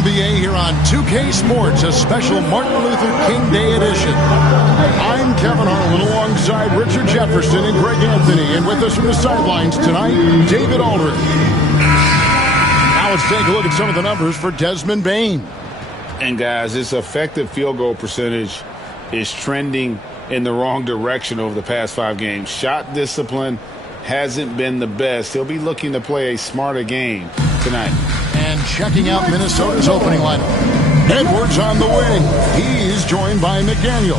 NBA here on 2K Sports, a special Martin Luther King Day edition. I'm Kevin Harlan alongside Richard Jefferson and Greg Anthony, and with us from the sidelines tonight, David Aldridge. Now let's take a look at some of the numbers for Desmond Bane. And guys, his effective field goal percentage is trending in the wrong direction over the past 5 games. Shot discipline hasn't been the best. He'll be looking to play a smarter game tonight. And checking out Minnesota's opening lineup. Edwards on the wing. He's joined by McDaniel.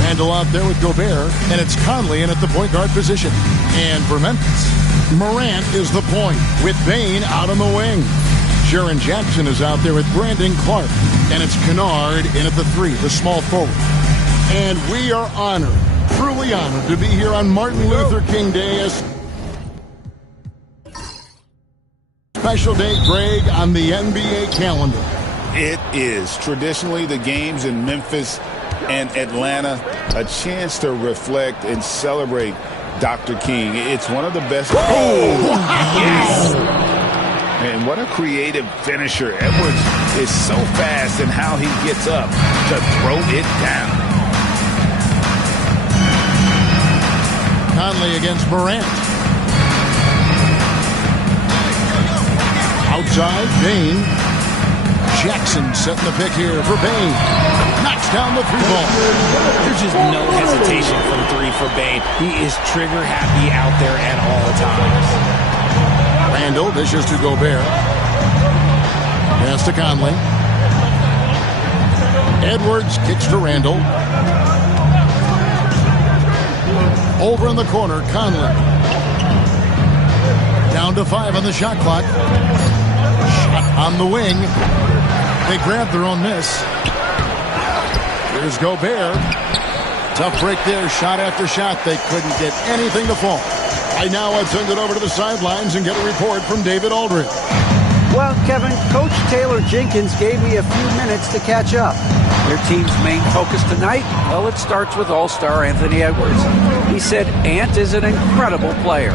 Randall out there with Gobert, and it's Conley in at the point guard position. And for Memphis, Morant is the point with Bane out on the wing. Jaren Jackson is out there with Brandon Clark, and it's Kennard in at the 3, the small forward. And we are honored, truly honored, to be here on Martin Luther King Day as special day, Greg, on the NBA calendar. It is. Traditionally, the games in Memphis and Atlanta, a chance to reflect and celebrate Dr. King. It's one of the best. Oh, yes! And what a creative finisher. Edwards is so fast in how he gets up to throw it down. Conley against Morant. Outside, Bane. Jackson setting the pick here for Bane. Knocks down the 3-ball. There's just no hesitation from 3 for Bane. He is trigger happy out there at all times. Randall dishes to Gobert. Pass to Conley. Edwards kicks to Randall. Over in the corner, Conley. Down to 5 on the shot clock. Shot on the wing. They grab their own miss. Here's Gobert. Tough break there, shot after shot. They couldn't get anything to fall. Right now, I'll send it over to the sidelines and get a report from David Aldridge. Well, Kevin, Coach Taylor Jenkins gave me a few minutes to catch up. Their team's main focus tonight, well, it starts with All-Star Anthony Edwards. He said Ant is an incredible player.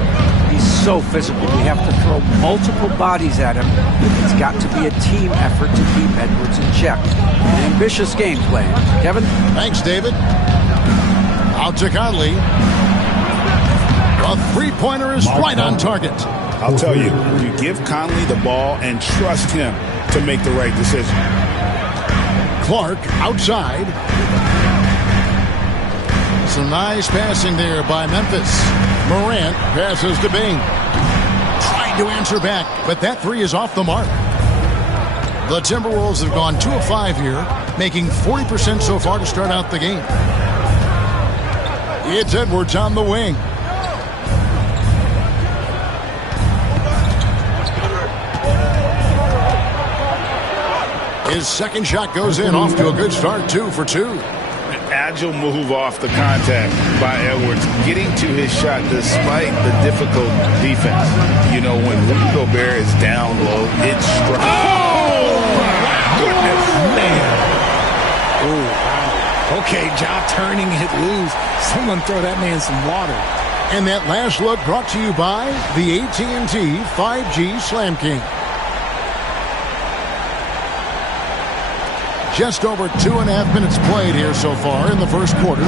He's so physical, we have to throw multiple bodies at him. It's got to be a team effort to keep Edwards in check. An ambitious game plan. Kevin? Thanks, David. Out to Conley. A three-pointer is right on target. I'll tell you, you give Conley the ball and trust him to make the right decision. Clark outside. Some nice passing there by Memphis. Morant passes to Bane. Trying to answer back, but that 3 is off the mark. The Timberwolves have gone 2 of 5 here, making 40% so far to start out the game. It's Edwards on the wing. His second shot goes in, off to a good start, 2 for 2. An agile move off the contact by Edwards, getting to his shot despite the difficult defense. You know, when Rudy Gobert is down low, it's strong. Oh, my goodness, man. Oh, wow. Okay, job turning it loose. Someone throw that man some water. And that last look brought to you by the AT&T 5G Slam King. Just over 2.5 minutes played here so far in the first quarter.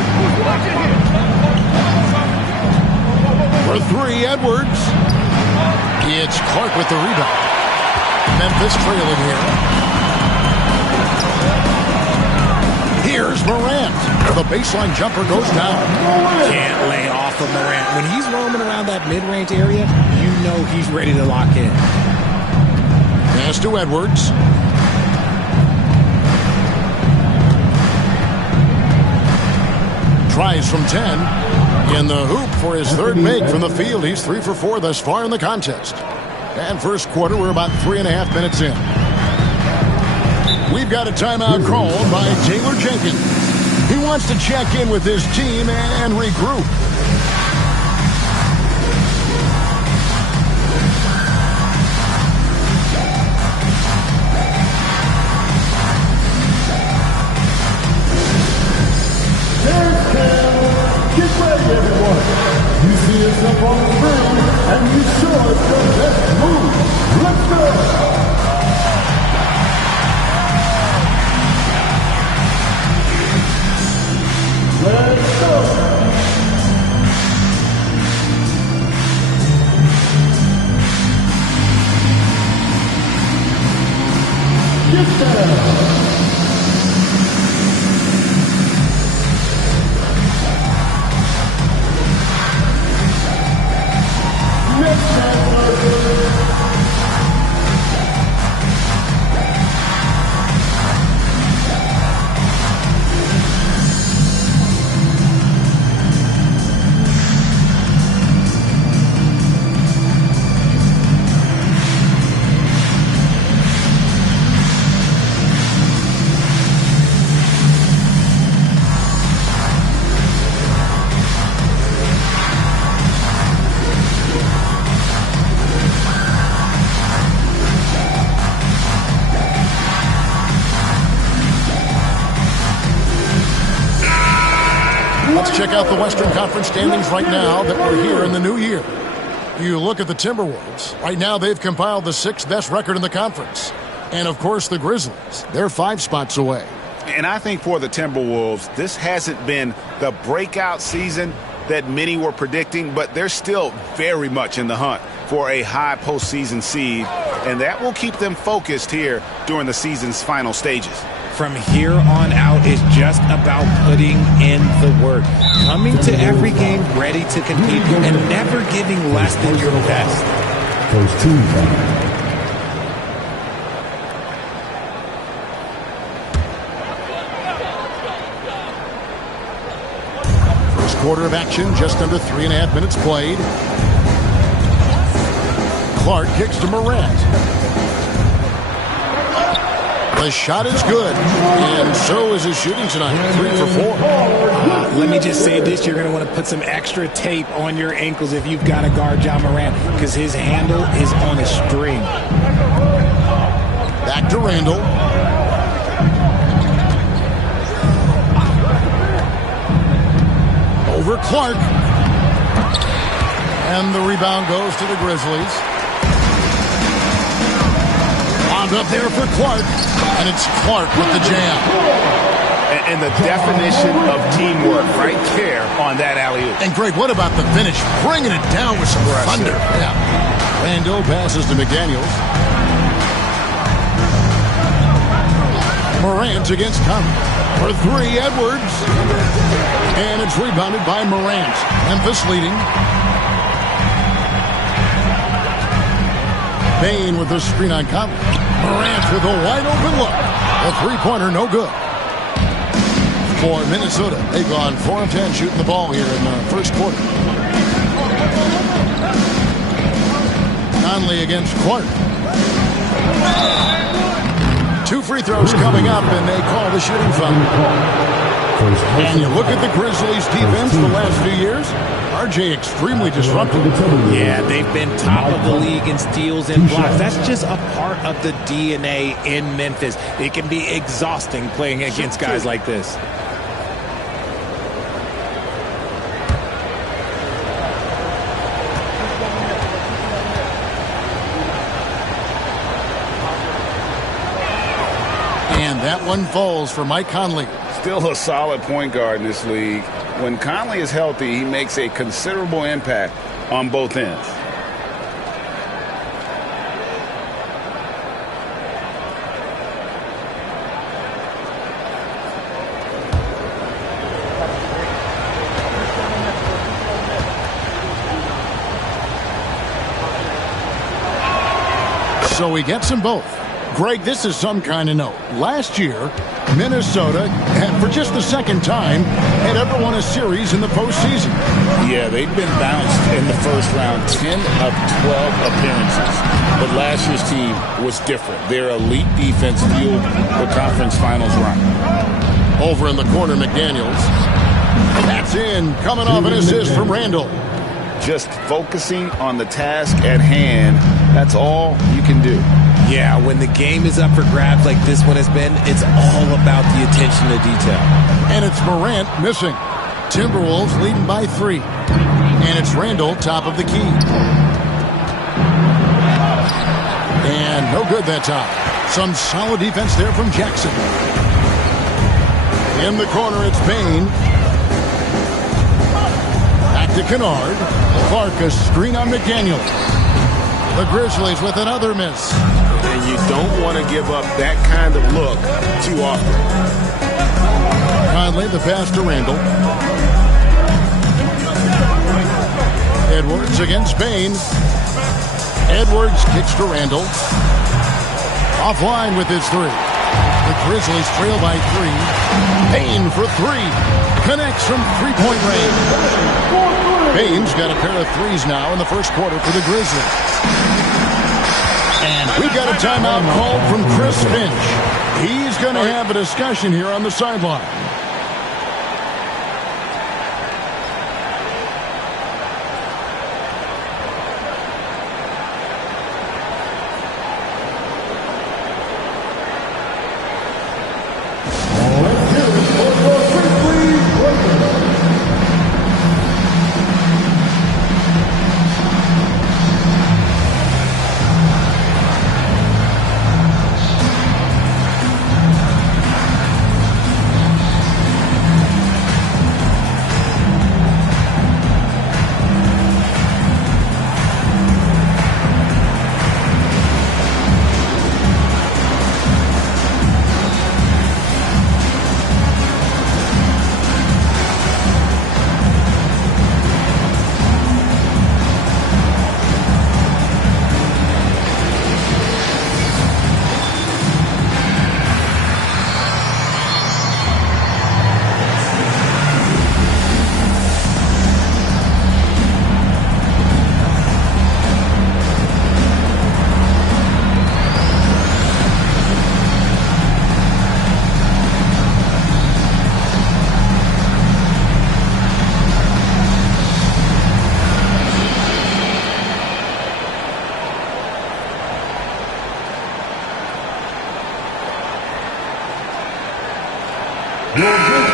For 3, Edwards. It's Clark with the rebound. Memphis trailing here. Here's Morant. The baseline jumper goes down. Can't lay off of Morant. When he's roaming around that mid-range area, you know he's ready to lock in. Pass to Edwards. Tries from 10. In the hoop for his 3rd make from the field. He's 3 for 4 thus far in the contest. And first quarter, we're about 3.5 minutes in. We've got a timeout called by Taylor Jenkins. He wants to check in with his team and regroup. Get ready, everyone. You see yourself on the field, and you sure it's your best move. Let's go. Get down. Let's check out the Western Conference standings right now that we're here in the new year. You look at the Timberwolves. Right now, they've compiled the 6th best record in the conference. And, of course, the Grizzlies. They're 5 spots away. And I think for the Timberwolves, this hasn't been the breakout season that many were predicting, but they're still very much in the hunt for a high postseason seed, and that will keep them focused here during the season's final stages. From here on out is just about putting in the work, coming to every game ready to compete, and never giving less than your best. First two. Quarter of action, just under 3.5 minutes played. Clark kicks to Morant. The shot is good, and so is his shooting tonight, 3 for 4. Let me just say this, you're going to want to put some extra tape on your ankles if you've got to guard Ja Morant, because his handle is on a string. Back to Randall. Over Clark. And the rebound goes to the Grizzlies. Wound up there for Clark. And it's Clark with the jam. And the definition of teamwork right there on that alley-oop. And Greg, what about the finish? Bringing it down with some thunder. Yeah. Randall passes to McDaniels. Morant against Conley. For 3, Edwards. And it's rebounded by Morant. Memphis leading. Bain with the screen on Conley. Morant with a wide open look. A three-pointer, no good. For Minnesota, they've gone 4 of 10 shooting the ball here in the first quarter. Conley against Clark. 2 free throws coming up, and they call the shooting foul. And you look at the Grizzlies' defense the last few years, RJ extremely disruptive. Yeah, they've been top of the league in steals and blocks. That's just a part of the DNA in Memphis. It can be exhausting playing against guys like this. And that one falls for Mike Conley. Still a solid point guard in this league. When Conley is healthy, he makes a considerable impact on both ends. So he gets them both. Greg, this is some kind of note. Last year, Minnesota, for just the second time, had ever won a series in the postseason. Yeah, they've been bounced in the first round, 10 of 12 appearances. But last year's team was different. Their elite defense fueled the conference finals run. Over in the corner, McDaniels. That's in, coming off an assist from Randall. Just focusing on the task at hand, that's all you can do. Yeah, when the game is up for grabs like this one has been, it's all about the attention to detail. And it's Morant missing. Timberwolves leading by 3. And it's Randall top of the key. And no good that time. Some solid defense there from Jackson. In the corner, it's Bain. Back to Kennard. Clark, a screen on McDaniel. The Grizzlies with another miss. and you don't want to give up that kind of look too often. Conley, the pass to Randall. Edwards against Bain. Edwards kicks to Randall. Offline with his three. The Grizzlies trail by 3. Bain for 3. Connects from three-point range. Bain's got a pair of threes now in the first quarter for the Grizzlies. And we got a timeout called from Chris Finch. He's going to have a discussion here on the sideline.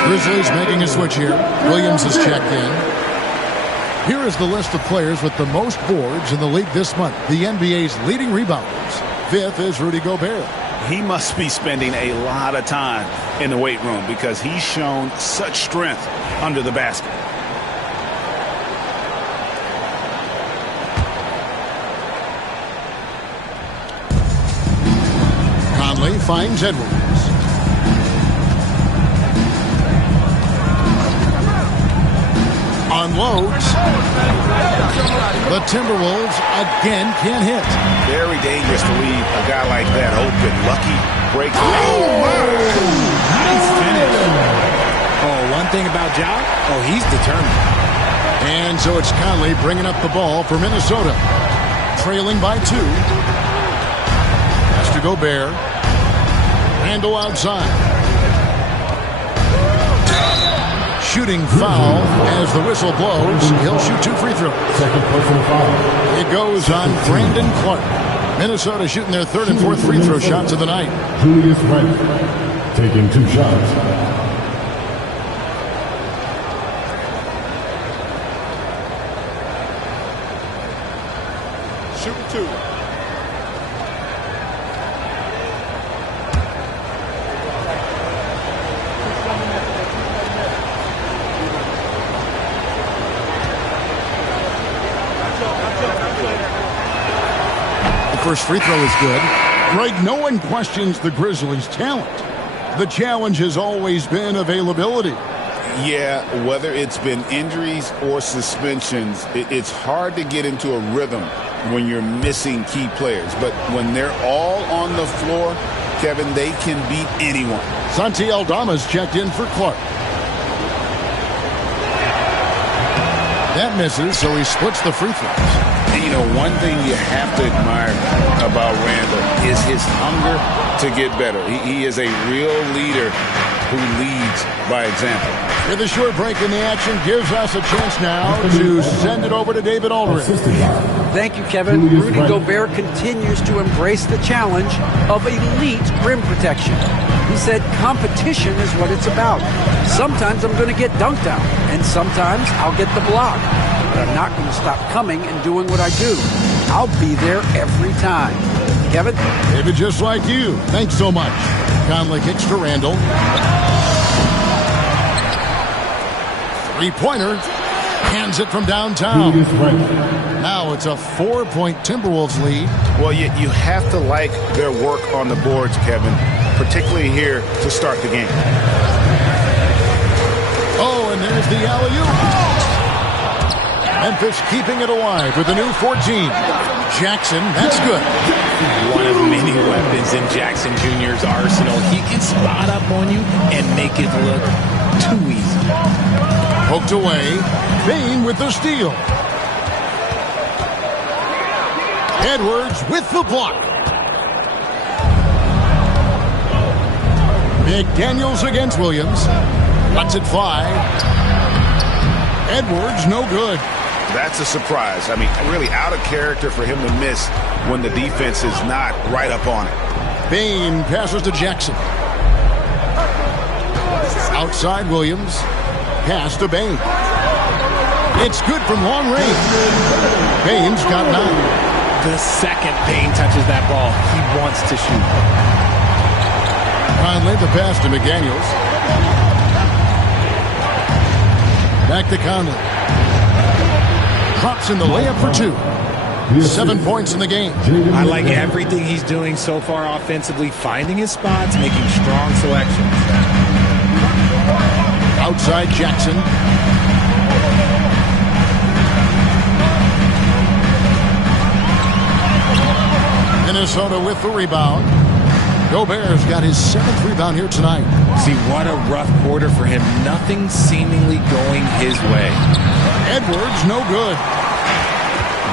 Grizzlies making a switch here. Williams is checked in. Here is the list of players with the most boards in the league this month. The NBA's leading rebounders. 5th is Rudy Gobert. He must be spending a lot of time in the weight room because he's shown such strength under the basket. Conley finds Edwards. Unloads. The Timberwolves again can't hit. Very dangerous to leave a guy like that open. Lucky break. Nice finish. Oh, one thing about Ja, he's determined. And so it's Conley bringing up the ball for Minnesota. Trailing by 2. Pass to Gobert. Randall outside. Shooting foul as the whistle blows. He'll shoot 2 free throws. Second personal foul. It goes on Brandon Clark. Minnesota shooting their 3rd and 4th free throw shots of the night. Julius Randle taking 2 shots. Shoot 2. First free throw is good. Greg, no one questions the Grizzlies' talent. The challenge has always been availability. Yeah, whether it's been injuries or suspensions, it's hard to get into a rhythm when you're missing key players. But when they're all on the floor, Kevin, they can beat anyone. Santi Aldama's checked in for Clark. That misses, so he splits the free throws. And, you know, one thing you have to admire about Randall is his hunger to get better. He is a real leader who leads by example. With a short break in the action, gives us a chance now to send it over to David Aldridge. Thank you, Kevin. Rudy Gobert continues to embrace the challenge of elite rim protection. He said competition is what it's about. Sometimes I'm going to get dunked out, and sometimes I'll get the block. But I'm not going to stop coming and doing what I do. I'll be there every time. Kevin? David, just like you. Thanks so much. Conley kicks to Randall. Three-pointer. Hands it from downtown. Now it's a 4-point Timberwolves lead. Well, you have to like their work on the boards, Kevin, particularly here to start the game. Oh, and there's the alley-oop. Memphis keeping it alive with a new 14. Jackson, that's good. One of many weapons in Jackson Jr.'s arsenal. He can spot up on you and make it look too easy. Poked away. Bane with the steal. Edwards with the block. McDaniels against Williams. Lets it fly. Edwards, no good. That's a surprise. I mean, really out of character for him to miss when the defense is not right up on it. Bane passes to Jackson. Outside Williams. Pass to Bane. It's good from long range. Bane's got 9. The second Bane touches that ball, he wants to shoot. Conley the pass to McDaniels. Back to Conley. Drops in the layup for 2. 7 points in the game. I like everything he's doing so far offensively, finding his spots, making strong selections. Outside Jackson. Minnesota with the rebound. Gobert's got his 7th rebound here tonight. See, what a rough quarter for him. Nothing seemingly going his way. Edwards, no good.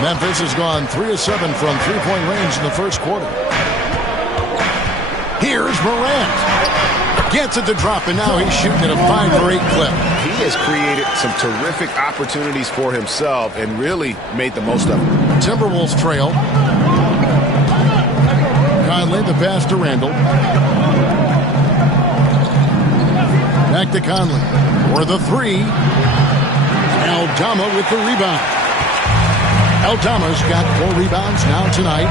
Memphis has gone 3 of 7 from three-point range in the first quarter. Here's Morant. Gets it to drop, and now he's shooting at a 5 for 8 clip. He has created some terrific opportunities for himself and really made the most of them. Timberwolves trail. Conley the pass to Randall. Back to Conley. For the 3. Aldama with the rebound. Aldama's got 4 rebounds now tonight.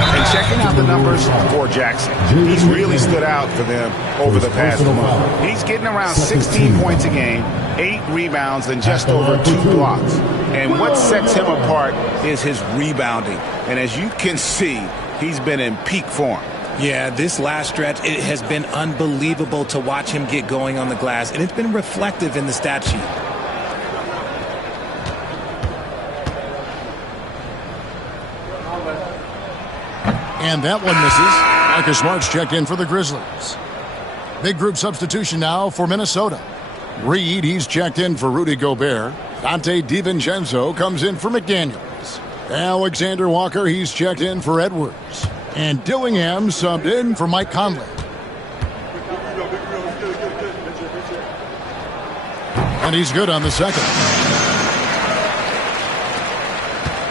And checking out the numbers for Jackson, he's really stood out for them over the past month. He's getting around 16 points a game, 8 rebounds, and just over 2 blocks. And what sets him apart is his rebounding. And as you can see, he's been in peak form. Yeah, this last stretch, it has been unbelievable to watch him get going on the glass, and it's been reflective in the stat sheet. And that one misses. Marcus Smart's checked in for the Grizzlies. Big group substitution now for Minnesota. Reed, he's checked in for Rudy Gobert. Dante DiVincenzo comes in for McDaniels. Alexander Walker, he's checked in for Edwards. And Dillingham subbed in for Mike Conley. And he's good on the second.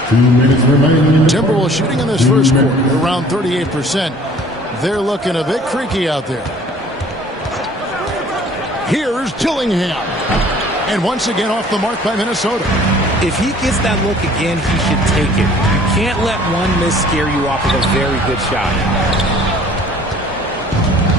2 minutes remaining. Timberwolves shooting in this first quarter around 38%. They're looking a bit creaky out there. Here's Dillingham. And once again off the mark by Minnesota. If he gets that look again, he should take it. You can't let one miss scare you off of a very good shot.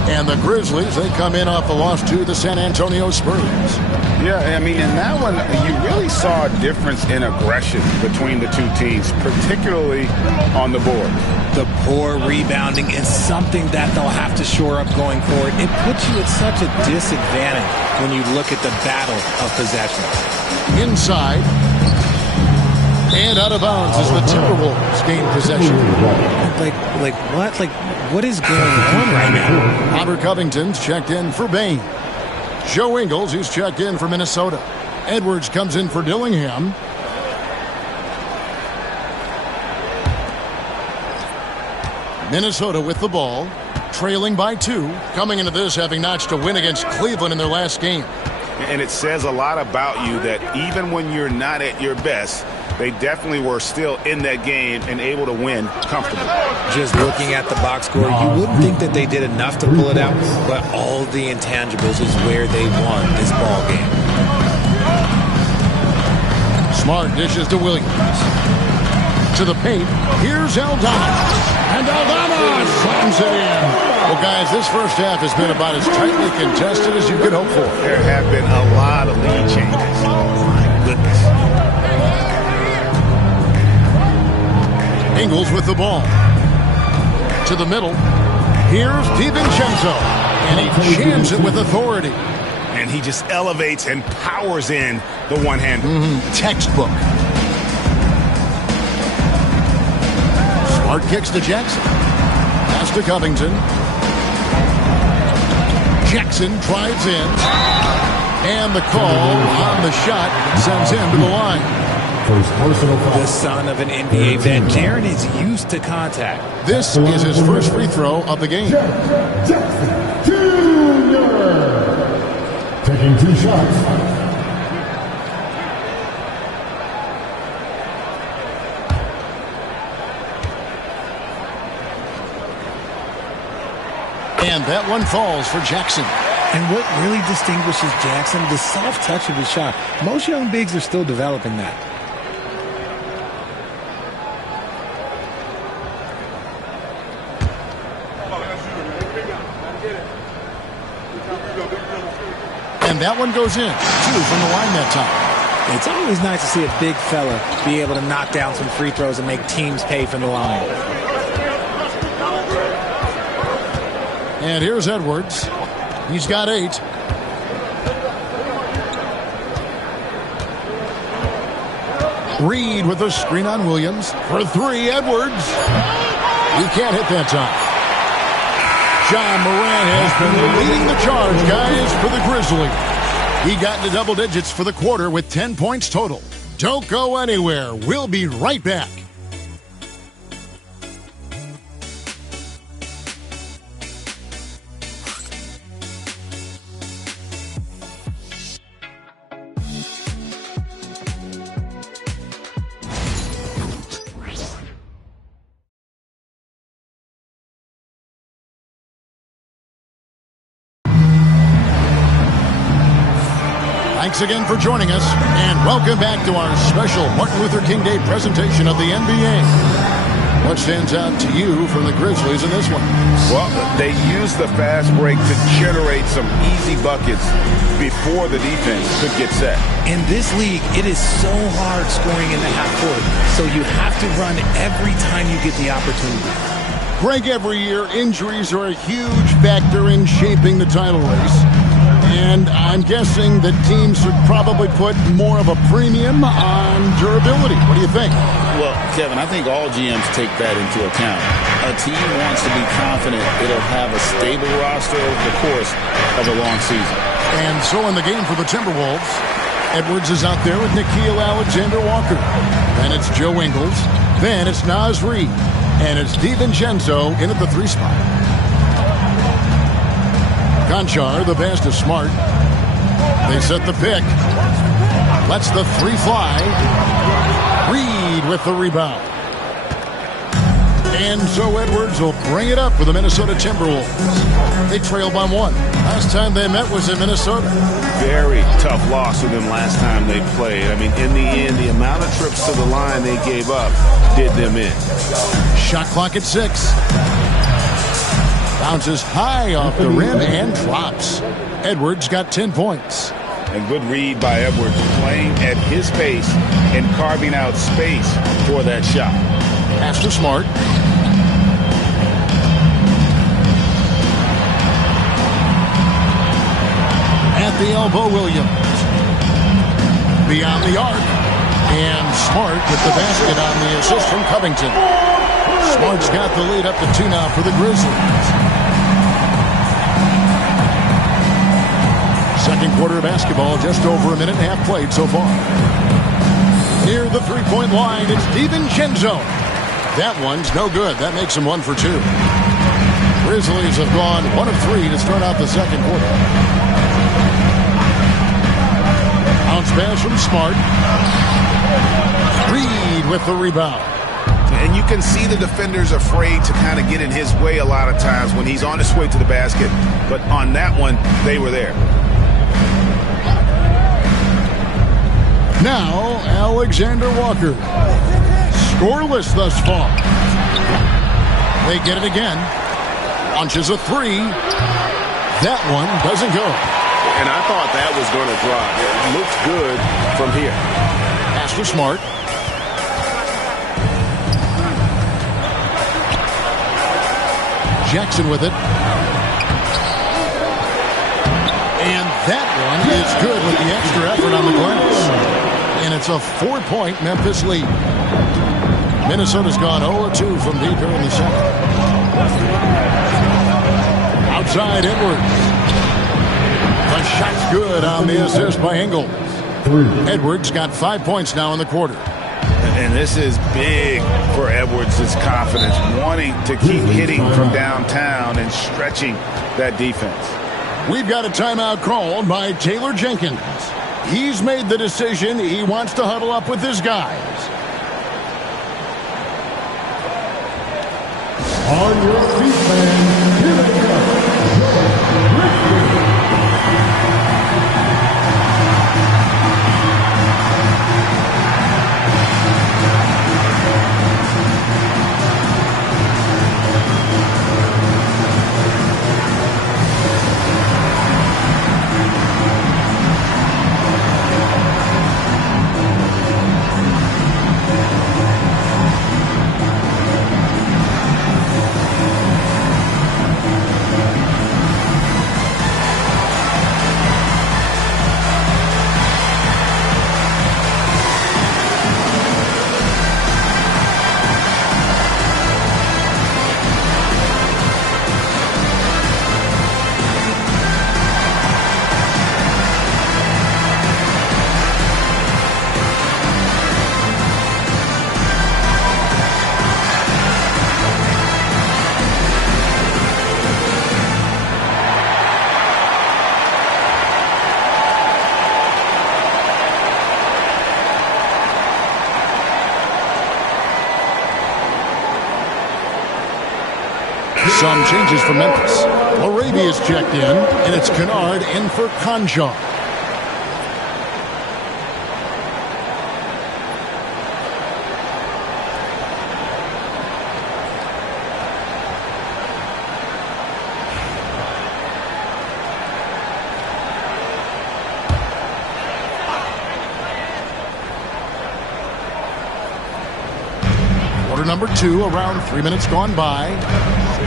And the Grizzlies, they come in off a loss to the San Antonio Spurs. Yeah, I mean, in that one, you really saw a difference in aggression between the two teams, particularly on the board. The poor rebounding is something that they'll have to shore up going forward. It puts you at such a disadvantage when you look at the battle of possession. Inside. And out of bounds as the Timberwolves gain possession. What is going on right now? Robert Covington's checked in for Bane. Joe Ingles, he's checked in for Minnesota. Edwards comes in for Dillingham. Minnesota with the ball, trailing by 2, coming into this having notched a win against Cleveland in their last game. And it says a lot about you that even when you're not at your best, they definitely were still in that game and able to win comfortably. Just looking at the box score, you wouldn't think that they did enough to pull it out, but all the intangibles is where they won this ball game. Smart dishes to Williams. To the paint. Here's Aldama. And Aldama slams it in. Well, guys, this first half has been about as tightly contested as you could hope for. There have been a lot of lead changes. goodness. Ingles with the ball. To the middle. Here's DiVincenzo. And he jams it with authority. And he just elevates and powers in the one-hander. Textbook. Smart kicks to Jackson. Pass to Covington. Jackson drives in. And the call on the shot sends him to the line. First personal foul. The son of an NBA vet, Jaren is used to contact. This is his first free throw of the game. Jackson Jr. Taking 2 shots. And that one falls for Jackson. And what really distinguishes Jackson, the soft touch of his shot. Most young bigs are still developing that. And that one goes in. 2 from the line that time. It's always nice to see a big fella be able to knock down some free throws and make teams pay from the line. And here's Edwards. He's got 8. Reed with a screen on Williams. For 3, Edwards. He can't hit that time. John Moran has been leading the charge, guys, for the Grizzlies. He got into double digits for the quarter with 10 points total. Don't go anywhere. We'll be right back. Thanks again for joining us, and welcome back to our special Martin Luther King Day presentation of the NBA. What stands out to you from the Grizzlies in this one? Well, they used the fast break to generate some easy buckets before the defense could get set. In this league, it is so hard scoring in the half court, so you have to run every time you get the opportunity. Greg, every year, injuries are a huge factor in shaping the title race. And I'm guessing that teams should probably put more of a premium on durability. What do you think? Well, Kevin, I think all GMs take that into account. A team wants to be confident it'll have a stable roster over the course of a long season. And so in the game for the Timberwolves, Edwards is out there with Nickeil Alexander-Walker. Then it's Joe Ingles. Then it's Naz Reid. And it's DiVincenzo in at the 3 spot. Conchar, the pass to Smart. They set the pick. Lets the 3 fly. Reed with the rebound. And so Edwards will bring it up for the Minnesota Timberwolves. They trail by 1. Last time they met was in Minnesota. Very tough loss for them last time they played. I mean, in the end, the amount of trips to the line they gave up did them in. Shot clock at 6. Bounces high off the rim and drops. Edwards got 10 points. And good read by Edwards, playing at his pace and carving out space for that shot. Pass to Smart. At the elbow, Williams. Beyond the arc. And Smart with the basket on the assist from Covington. Smart's got the lead up to 2 now for the Grizzlies. Second quarter of basketball, just over a minute and a half played so far. Near the 3-point line, it's DiVincenzo. That one's no good. That makes him 1 for 2. Grizzlies have gone 1 of 3 to start out the second quarter. Bounce pass from Smart. Reed with the rebound. And you can see the defenders afraid to kind of get in his way a lot of times when he's on his way to the basket. But on that one, they were there. Now, Alexander Walker. Scoreless thus far. They get it again. Launches a 3. That one doesn't go. and I thought that was going to drop. It looked good from here. Pass to Smart. Jackson with it. And that one is good with the extra effort on the glass. And it's a 4-point Memphis lead. Minnesota's gone 0-2 from deep here in the second. Outside Edwards. The shot's good on the assist by Ingles. Edwards got 5 points now in the quarter. And this is big for Edwards' confidence, wanting to keep hitting from downtown and stretching that defense. We've got a timeout called by Taylor Jenkins. He's made the decision he wants to huddle up with his guys. On your feet, man. Here they come. Grizzlies. Some changes for Memphis. Arabia's checked in, and it's Kennard in for Conjar. Quarter number 2, around 3 minutes gone by.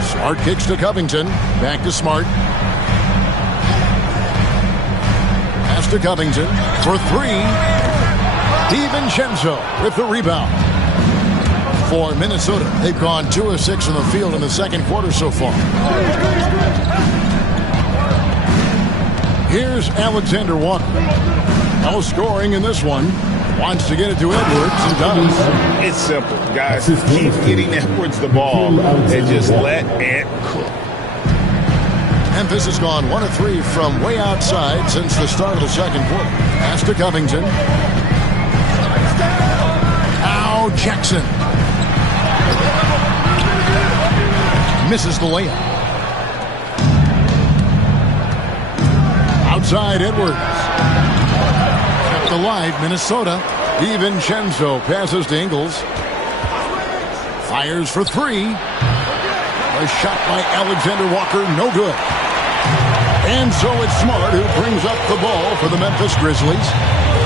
Smart kicks to Covington. Back to Smart. Pass to Covington for 3. DiVincenzo with the rebound. For Minnesota, they've gone 2 of 6 in the field in the second quarter so far. Here's Alexander Walker. No scoring in this one. Wants to get it to Edwards and does. It's simple, guys. Keep getting Edwards the ball and just let Ant cook. Memphis has gone 1 of 3 from way outside since the start of the second quarter. Pass to Covington. Now Jackson. Misses the layup. Outside Edwards. Kept alive Minnesota. DiVincenzo passes to Ingles. Fires for 3. A shot by Alexander Walker, no good. And so it's Smart who brings up the ball for the Memphis Grizzlies.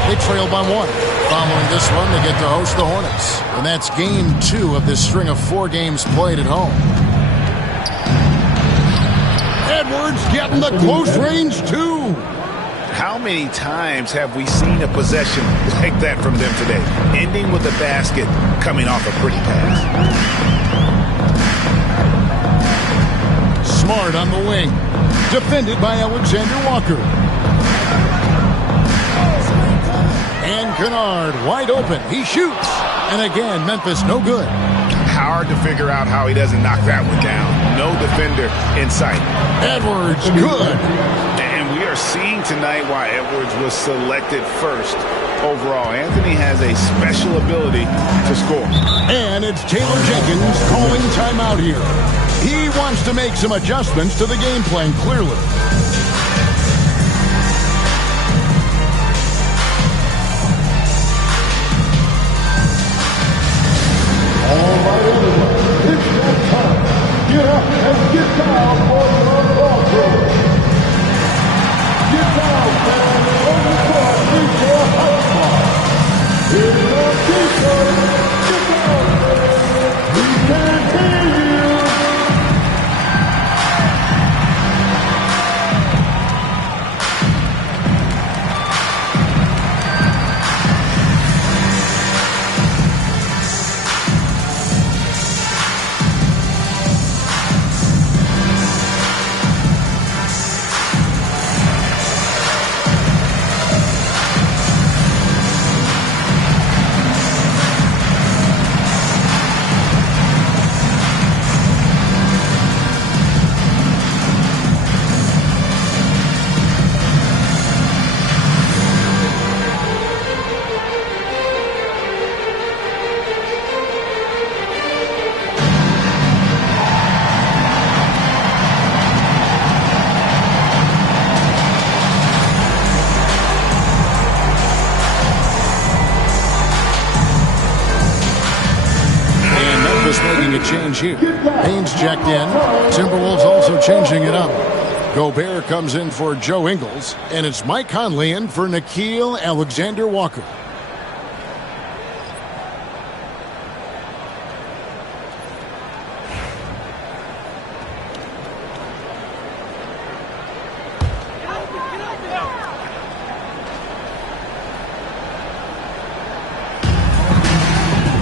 They trail by 1. Following this one, they get to host the Hornets. And that's game 2 of this string of 4 games played at home. Edwards getting the close range 2. How many times have we seen a possession like that from them today? Ending with a basket, coming off a pretty pass. Smart on the wing. Defended by Alexander Walker. And Kennard wide open. He shoots. And again, Memphis no good. Hard to figure out how he doesn't knock that one down. No defender in sight. Edwards, good. And we are seeing tonight why Edwards was selected first overall. Anthony has a special ability to score. And it's Taylor Jenkins calling timeout here. He wants to make some adjustments to the game plan, clearly. All right, everyone. It's that time. Get up and get down for the ball game. Making a change here. Haynes checked in. Timberwolves also changing it up. Gobert comes in for Joe Ingles, and it's Mike Conley in for Nickeil Alexander-Walker.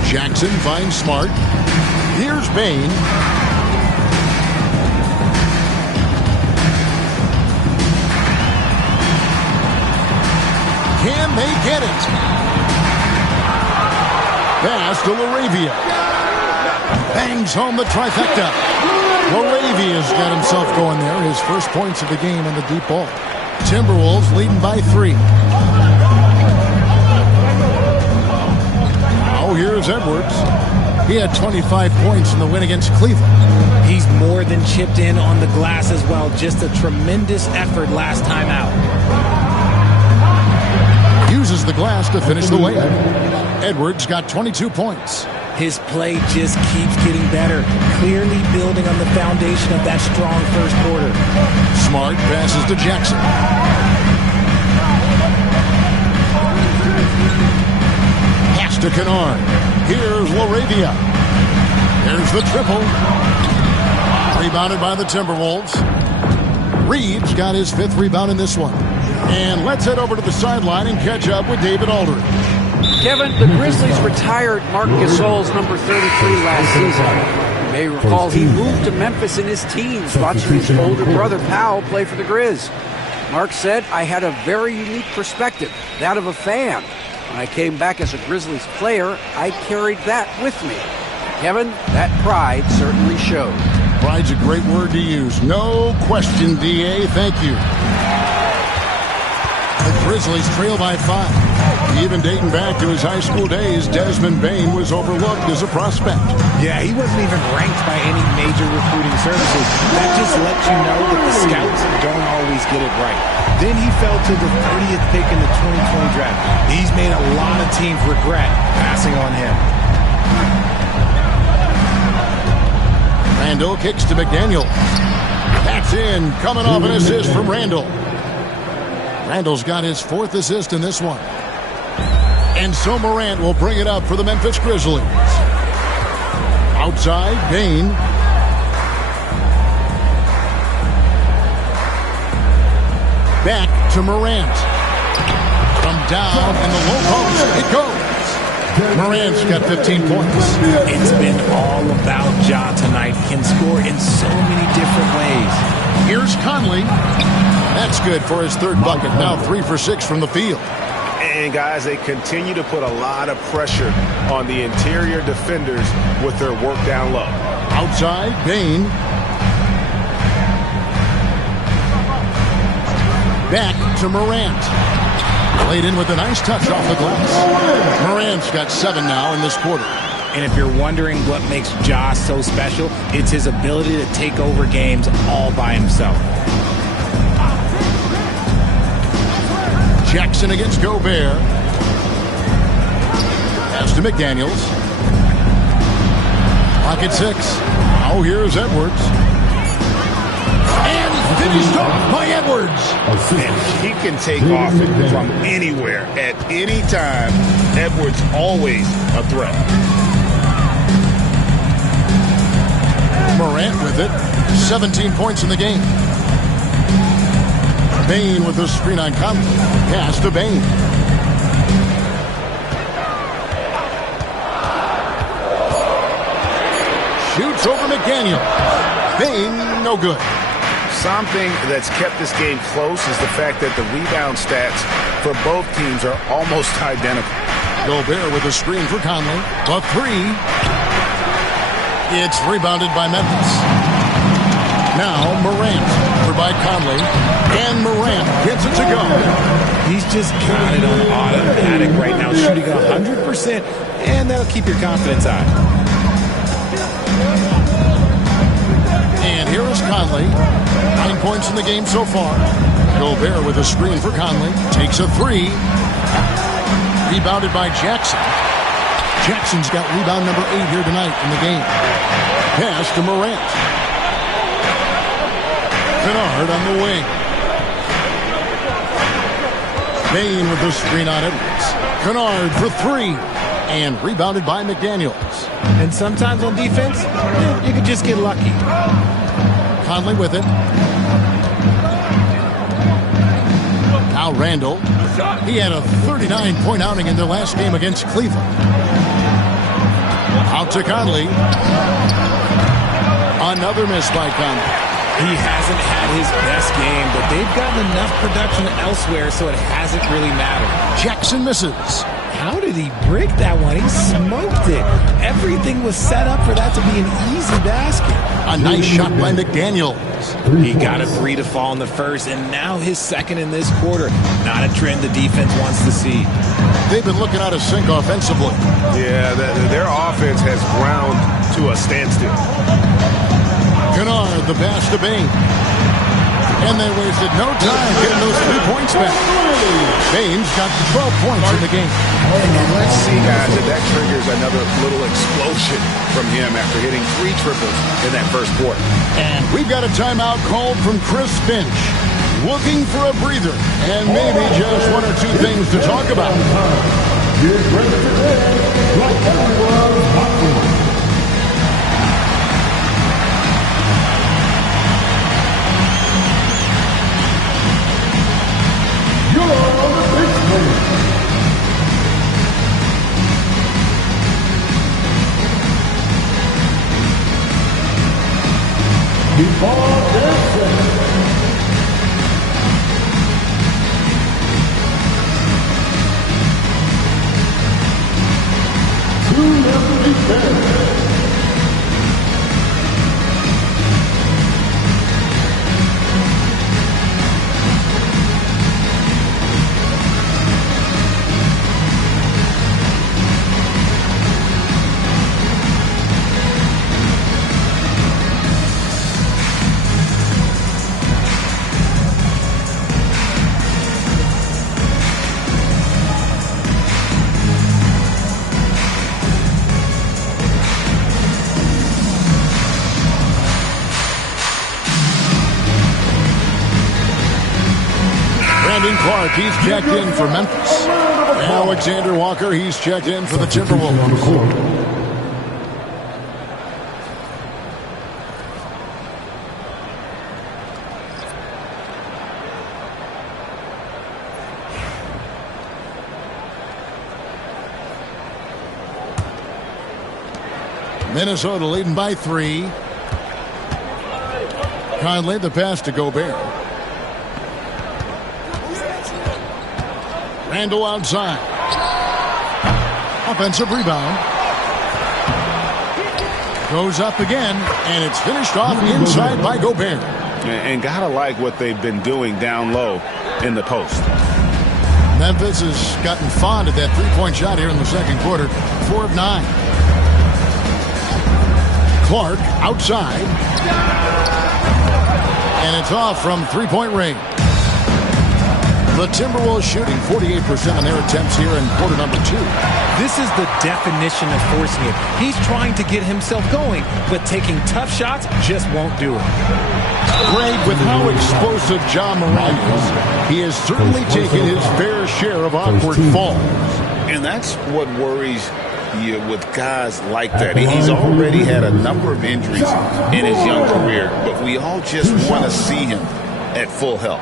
Jackson finds Smart. Here's Bane. Can they get it? Pass to Laravia. Bangs home the trifecta. Laravia's got himself going there. His first points of the game on the deep ball. Timberwolves leading by 3. Now here's Edwards. He had 25 points in the win against Cleveland. He's more than chipped in on the glass as well. Just a tremendous effort last time out. Uses the glass to finish the layup. Edwards got 22 points. His play just keeps getting better. Clearly building on the foundation of that strong first quarter. Smart passes to Jackson. Pass to Kennard. Here's Laravia. There's the triple. Rebounded by the Timberwolves. Reeves got his 5th rebound in this one. And let's head over to the sideline and catch up with David Aldridge. Kevin, the Grizzlies retired Marc Gasol's number 33 last season. You may recall he moved to Memphis in his teens, watching his older brother Powell play for the Grizz. Mark said, "I had a very unique perspective, that of a fan. When I came back as a Grizzlies player, I carried that with me." Kevin, that pride certainly showed. Pride's a great word to use. No question, D.A. Thank you. The Grizzlies trail by 5. Even dating back to his high school days, Desmond Bane was overlooked as a prospect. Yeah, he wasn't even ranked by any major recruiting services. That just lets you know that the scouts don't always get it right. Then he fell to the 30th pick in the 2020 draft. He's made a lot of teams regret passing on him. Randall kicks to McDaniel. That's in, coming off an assist from Randall. Randall's got his 4th assist in this one. And so Morant will bring it up for the Memphis Grizzlies. Outside, Bane. Back to Morant. From down in the low post, it goes. Morant's got 15 points. It's been all about Ja tonight. He can score in so many different ways. Here's Conley. That's good for his 3rd bucket. Now 3 for 6 from the field. And, guys, they continue to put a lot of pressure on the interior defenders with their work down low. Outside, Bane. Back to Morant. Played in with a nice touch off the glass. Morant's got 7 now in this quarter. And if you're wondering what makes Ja so special, it's his ability to take over games all by himself. Jackson against Gobert. Pass to McDaniels. Pocket 6. Now here's Edwards. And finished off by Edwards. And he can take off from anywhere at any time. Edwards always a threat. Morant with it. 17 points in the game. Bain with the screen on Conley. Pass to Bain. Shoots over McDaniel. Bain, no good. Something that's kept this game close is the fact that the rebound stats for both teams are almost identical. Gobert with a screen for Conley. The three. It's rebounded by Memphis. Now Morant over by Conley. And Morant gets it to go. He's just got it on automatic right now, shooting 100%, and that'll keep your confidence high. And here is Conley. 9 points in the game so far. Gobert with a screen for Conley. Takes a three. Rebounded by Jackson. Jackson's got rebound number 8 here tonight in the game. Pass to Morant. Kennard on the wing. Bain with the screen on Edwards. Kennard for three. And rebounded by McDaniels. And sometimes on defense, you can just get lucky. Conley with it. Now Randall. He had a 39-point outing in their last game against Cleveland. Out to Conley. Another miss by Conley. He hasn't had his best game, but they've gotten enough production elsewhere, so it hasn't really mattered. Jackson misses. How did he break that one? He smoked it. Everything was set up for that to be an easy basket. A nice shot by McDaniels. He got a three to fall in the first, and now his second in this quarter. Not a trend the defense wants to see. They've been looking out of sync offensively. Yeah, their offense has ground to a standstill. Kennard, the pass to Bain. And they wasted no time getting those 3 points back. Bain's got 12 points in the game. And let's see, guys, if that triggers another little explosion from him after hitting 3 triples in that first quarter. And we've got a timeout called from Chris Finch. Looking for a breather and maybe just 1 or 2 things to talk about. Get ready to dance like everyone's watching. Before dancing, two left defense. Clark, he's checked in for Memphis. And Alexander Walker, he's checked in for the Timberwolves. Minnesota leading by 3. Conley, the pass to Gobert. Randall outside. Offensive rebound. Goes up again, and it's finished off inside by Gobert. And gotta like what they've been doing down low in the post. Memphis has gotten fond of that three-point shot here in the second quarter. 4 of 9. Clark outside. And it's off from three-point range. The Timberwolves shooting 48% on their attempts here in quarter number 2. This is the definition of forcing it. He's trying to get himself going, but taking tough shots just won't do it. Greg, with how explosive Ja Morant is, he has certainly taken his fair share of awkward falls. And that's what worries you with guys like that. He's already had a number of injuries in his young career, but we all just want to see him at full health.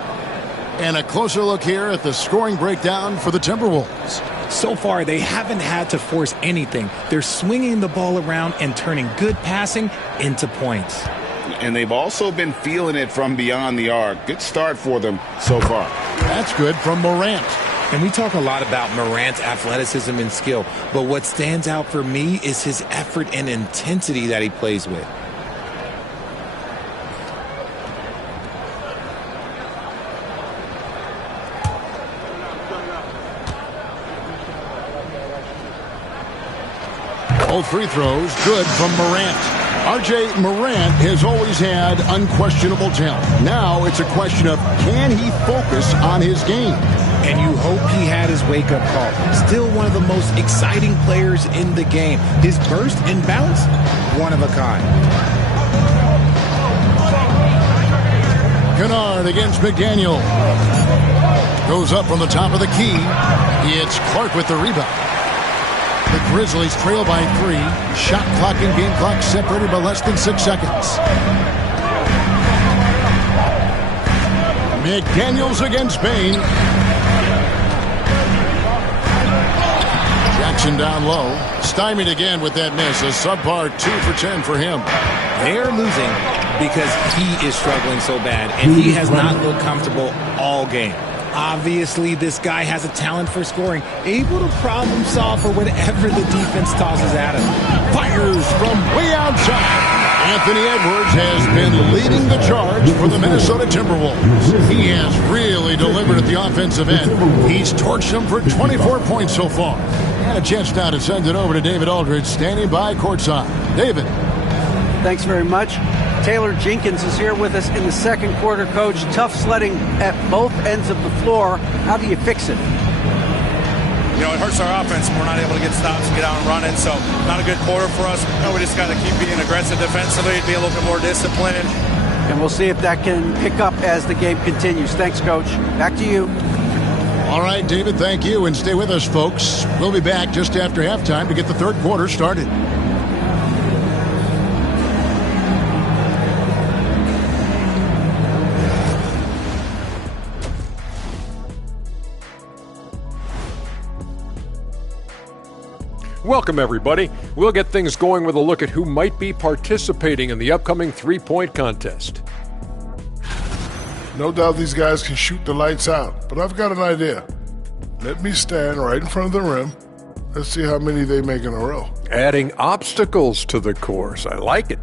And a closer look here at the scoring breakdown for the Timberwolves. So far, they haven't had to force anything. They're swinging the ball around and turning good passing into points. And they've also been feeling it from beyond the arc. Good start for them so far. That's good from Morant. And we talk a lot about Morant's athleticism and skill, but what stands out for me is his effort and intensity that he plays with. Both free throws good from Morant. R.J. Morant has always had unquestionable talent. Now it's a question of, can he focus on his game? And you hope he had his wake-up call. Still one of the most exciting players in the game. His burst and bounce, one of a kind. Kennard against McDaniel. Goes up from the top of the key. It's Clark with the rebound. The Grizzlies trail by 3. Shot clock and game clock separated by less than 6 seconds. McDaniels against Bain. Jackson down low. Stymied again with that miss. A subpar 2 for 10 for him. They're losing because he is struggling so bad, and he has not looked comfortable all game. Obviously, this guy has a talent for scoring, able to problem solve for whatever the defense tosses at him. Fires from way outside. Anthony Edwards has been leading the charge for the Minnesota Timberwolves. He has really delivered at the offensive end. He's torched them for 24 points so far. And a chance now to send it over to David Aldridge, standing by courtside. David. Thanks very much. Taylor Jenkins is here with us in the second quarter, Coach. Tough sledding at both ends of the floor. How do you fix it? You know, it hurts our offense when we're not able to get stops and get out and running. So not a good quarter for us. You know, we just got to keep being aggressive defensively, be a little bit more disciplined. And we'll see if that can pick up as the game continues. Thanks, Coach. Back to you. All right, David, thank you. And stay with us, folks. We'll be back just after halftime to get the third quarter started. Welcome, everybody. We'll get things going with a look at who might be participating in the upcoming three-point contest. No doubt these guys can shoot the lights out, but I've got an idea. Let me stand right in front of the rim. Let's see how many they make in a row. Adding obstacles to the course. I like it.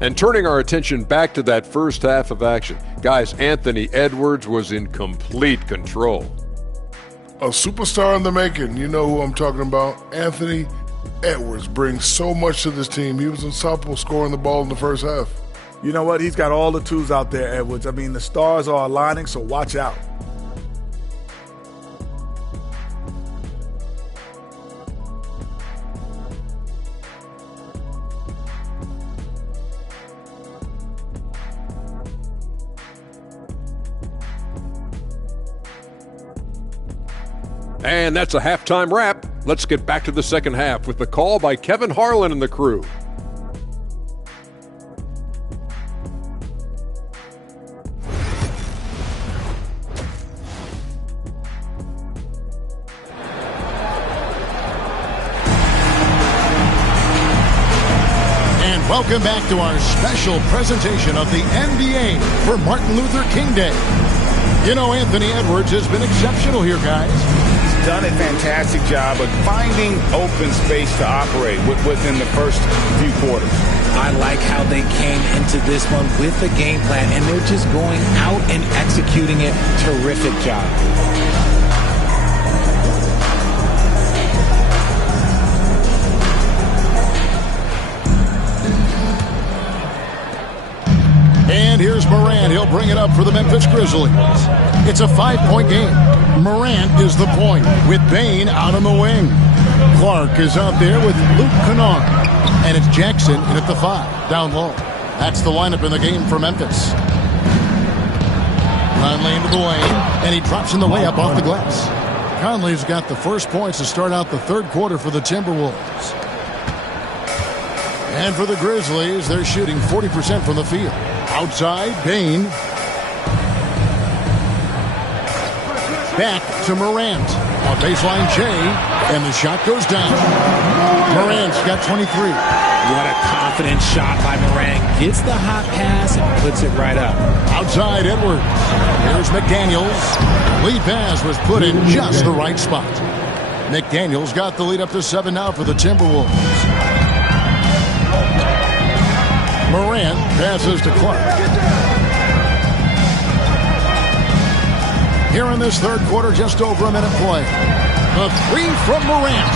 And turning our attention back to that first half of action. Guys, Anthony Edwards was in complete control. A superstar in the making. You know who I'm talking about. Anthony Edwards brings so much to this team. He was unstoppable scoring the ball in the first half. You know what? He's got all the tools out there, Edwards. I mean, the stars are aligning, so watch out. And that's a halftime wrap. Let's get back to the second half with the call by Kevin Harlan and the crew. And welcome back to our special presentation of the NBA for Martin Luther King Day. You know, Anthony Edwards has been exceptional here, guys. Done a fantastic job of finding open space to operate within the first few quarters. I like how they came into this one with a game plan, and they're just going out and executing it. Terrific job. And here's Morant. He'll bring it up for the Memphis Grizzlies. It's a 5-point game. Morant is the point with Bain out on the wing. Clark is out there with Luke Kennard. And it's Jackson in at the 5, down low. That's the lineup in the game for Memphis. Conley into the lane, and he drops in the layup off the glass. Conley's got the first points to start out the third quarter for the Timberwolves. And for the Grizzlies, they're shooting 40% from the field. Outside, Bain. Back to Morant. On baseline, Jay. And the shot goes down. Morant's got 23. What a confident shot by Morant. Gets the hot pass and puts it right up. Outside, Edwards. Here's McDaniels. Lead pass was put in just the right spot. McDaniels got the lead up to 7 now for the Timberwolves. Morant passes to Clark. Here in this third quarter, just over a minute play. A three from Morant.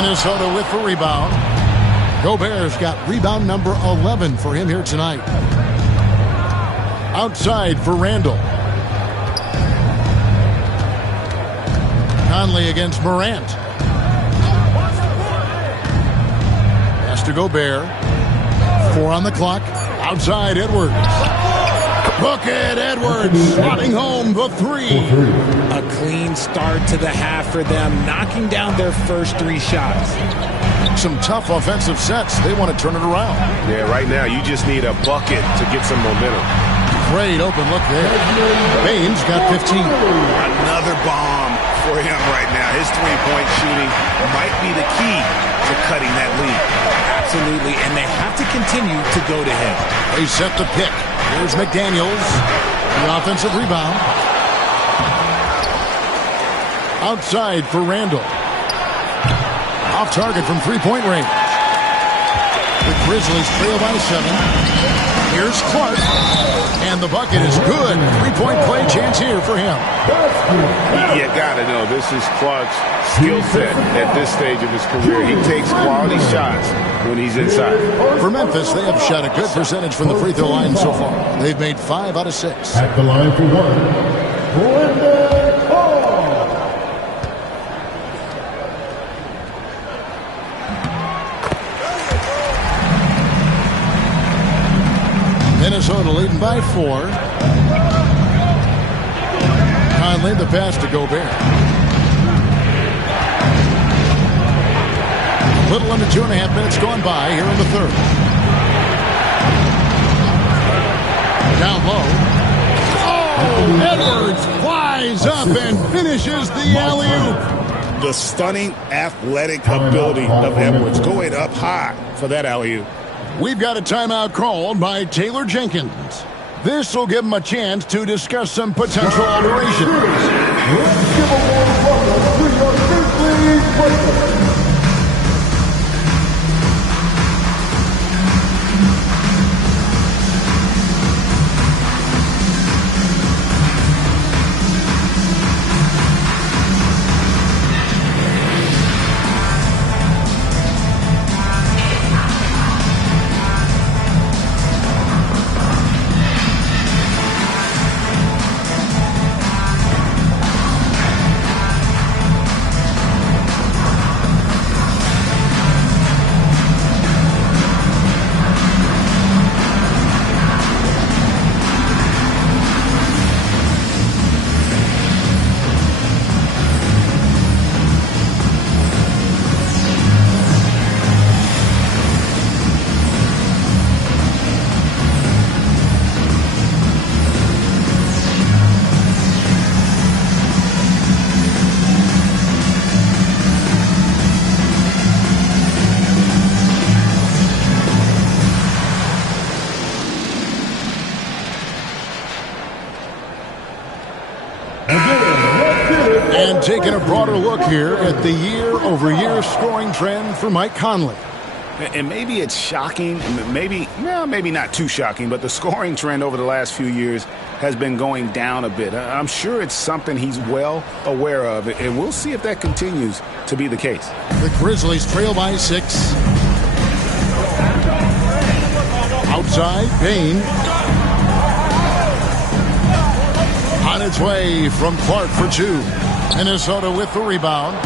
Minnesota with the rebound. Gobert's got rebound number 11 for him here tonight. Outside for Randall. Conley against Morant. Pass to Gobert. 4 on the clock. Outside, Edwards. Bucket, Edwards slotting home the 3. A clean start to the half for them, knocking down their first 3 shots. Some tough offensive sets. They want to turn it around. Yeah, right now you just need a bucket to get some momentum. Great open look there. Bain's got 15. Another bomb for him right now. His three-point shooting might be the key to cutting that lead. Absolutely, and they have to continue to go to him. They set the pick. Here's McDaniels. The offensive rebound. Outside for Randall. Off target from three-point range. The Grizzlies trail by 7. Here's Clark. And the bucket is good. Three-point play chance here for him. You got to know this is Clark's skill set at this stage of his career. He takes quality shots when he's inside. For Memphis, they have shot a good percentage from the free throw line so far. They've made 5 out of 6. At the line for 1. Minnesota leading by 4. Conley the pass to Gobert. A little under 2.5 minutes gone by here in the third. Down low. Oh, Edwards flies up and finishes the alley-oop. The stunning athletic ability of Edwards going up high for that alley-oop. We've got a timeout called by Taylor Jenkins. This will give him a chance to discuss some potential alterations. Let's give a warm welcome to your Grizzlies breakfast. And taking a broader look here at the year-over-year scoring trend for Mike Conley. And maybe it's shocking, maybe not too shocking, but the scoring trend over the last few years has been going down a bit. I'm sure it's something he's well aware of, and we'll see if that continues to be the case. The Grizzlies trail by 6. Outside, Bain. On its way from Clark for 2. Minnesota with the rebound.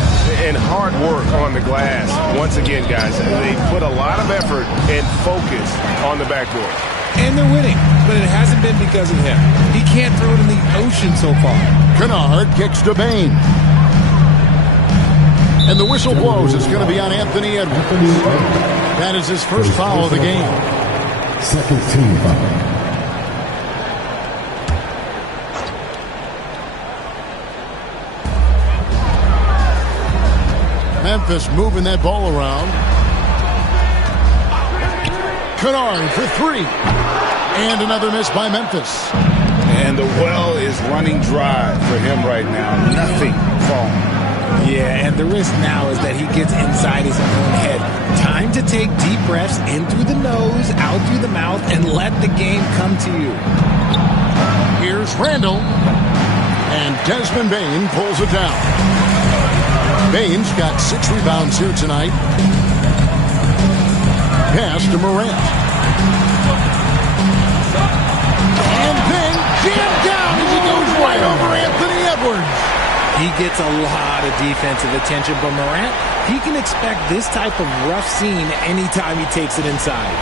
And hard work on the glass. Once again, guys, they put a lot of effort and focus on the backboard. and they're winning, but it hasn't been because of him. He can't throw it in the ocean so far. Kennard kicks to Bain. And the whistle blows. It's going to be on Anthony Edwards. That is his first foul of the game. Second team foul. Memphis moving that ball around. Kennard for three. And another miss by Memphis. And the well is running dry for him right now. Nothing falling. Yeah, and the risk now is that he gets inside his own head. Time to take deep breaths in through the nose, out through the mouth, and let the game come to you. Here's Randall. And Desmond Bain pulls it down. Bain's got 6 rebounds here tonight. Pass to Morant. And then jammed down as he goes right over Anthony Edwards. He gets a lot of defensive attention, but Morant, he can expect this type of rough scene anytime he takes it inside.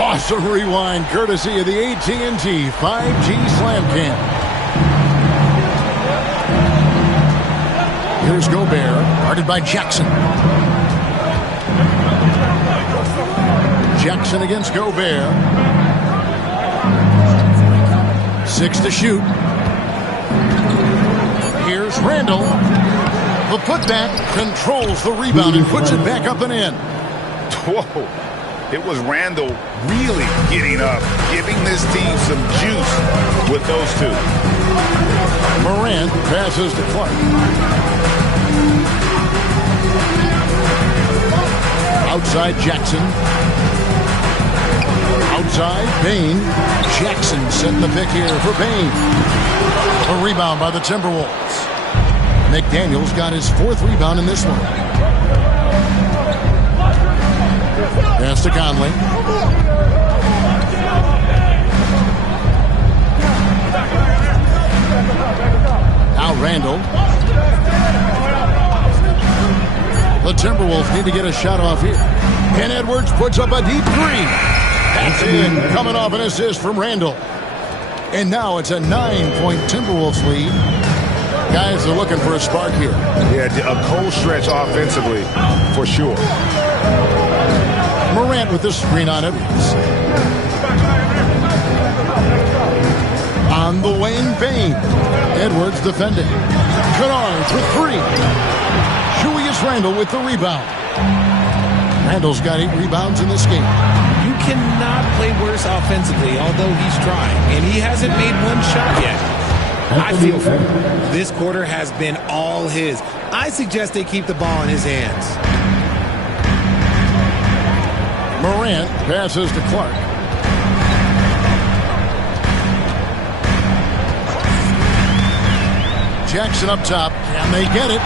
Awesome rewind, courtesy of the AT&T 5G Slam Cam. Here's Gobert, guarded by Jackson. Jackson against Gobert. 6 to shoot. Here's Randall. The putback controls the rebound and puts it back up and in. Whoa. It was Randall really getting up, giving this team some juice with those two. Morant passes to Clark. Outside Jackson. Outside Bain. Jackson setting the pick here for Bain. A rebound by the Timberwolves. McDaniels got his 4th rebound in this one. Pass to Conley. Now Randall. The Timberwolves need to get a shot off here. And Edwards puts up a deep 3. That's in, coming off an assist from Randall. And now it's a 9-point Timberwolves lead. Guys are looking for a spark here. Yeah, a cold stretch offensively, for sure. Morant with the screen on Edwards. On the wing, Bain. Edwards defending. Kennard for 3. Julius Randle with the rebound. Randle's got 8 rebounds in this game. You cannot play worse offensively, although he's trying, and he hasn't made one shot yet. I feel for him. This quarter has been all his. I suggest they keep the ball in his hands. Morant passes to Clark. Jackson up top, and they get it.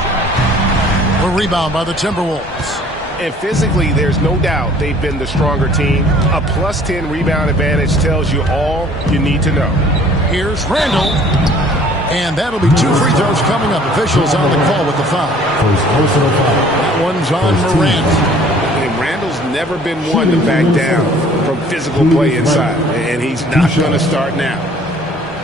A rebound by the Timberwolves. And physically, there's no doubt they've been the stronger team. A +10 rebound advantage tells you all you need to know. Here's Randall. And that'll be 2 free throws coming up. Officials on the call with the foul. That one's on Morant. And Randall's never been one to back down from physical play inside. And he's not going to start now.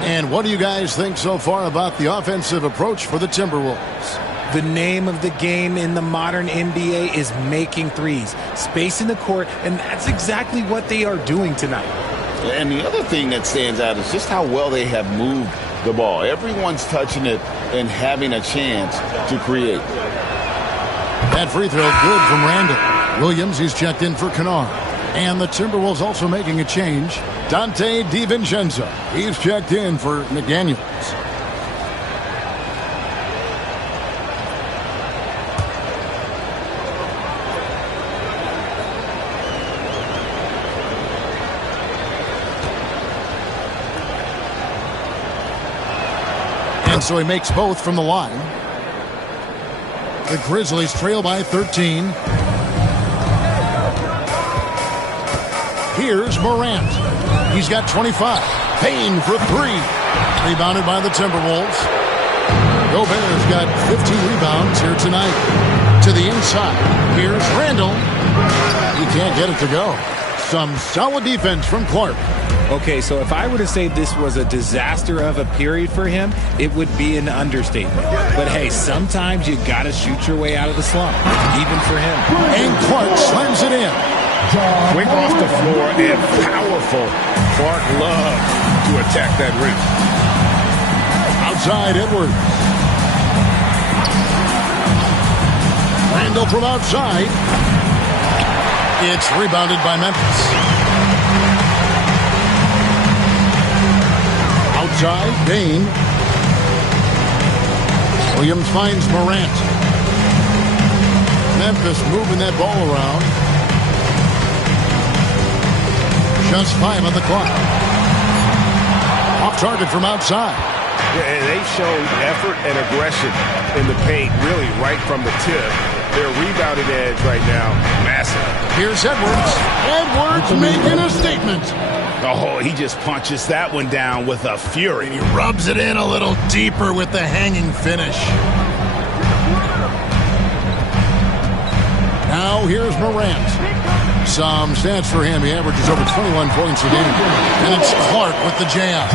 And what do you guys think so far about the offensive approach for the Timberwolves? The name of the game in the modern NBA is making threes, spacing the court, and that's exactly what they are doing tonight. And the other thing that stands out is just how well they have moved the ball. Everyone's touching it and having a chance to create. That free throw good from Randall. Williams, he's checked in for Kennard. And the Timberwolves also making a change. Dante DiVincenzo, he's checked in for McDaniels. And so he makes both from the line. The Grizzlies trail by 13. Here's Morant. He's got 25. Payne for 3. Rebounded by the Timberwolves. Gobert's got 15 rebounds here tonight. To the inside. Here's Randall. He can't get it to go. Some solid defense from Clark. Okay, so if I were to say this was a disaster of a period for him, it would be an understatement. But hey, sometimes you gotta shoot your way out of the slump, even for him. And Clark slams it in. Quick off the floor and powerful. Clark loves to attack that rim. Outside, Edwards. Randall from outside. It's rebounded by Memphis. Outside, Bain. Williams finds Morant. Memphis moving that ball around. Just 5 on the clock. Off target from outside. Yeah, and they showed effort and aggression in the paint, really right from the tip. Their rebounding edge right now, massive. Here's Edwards. Edwards making a statement. Oh, he just punches that one down with a fury. He rubs it in a little deeper with the hanging finish. Now here's Morant. Some stats for him. He averages over 21 points a game. And it's Clark with the jam.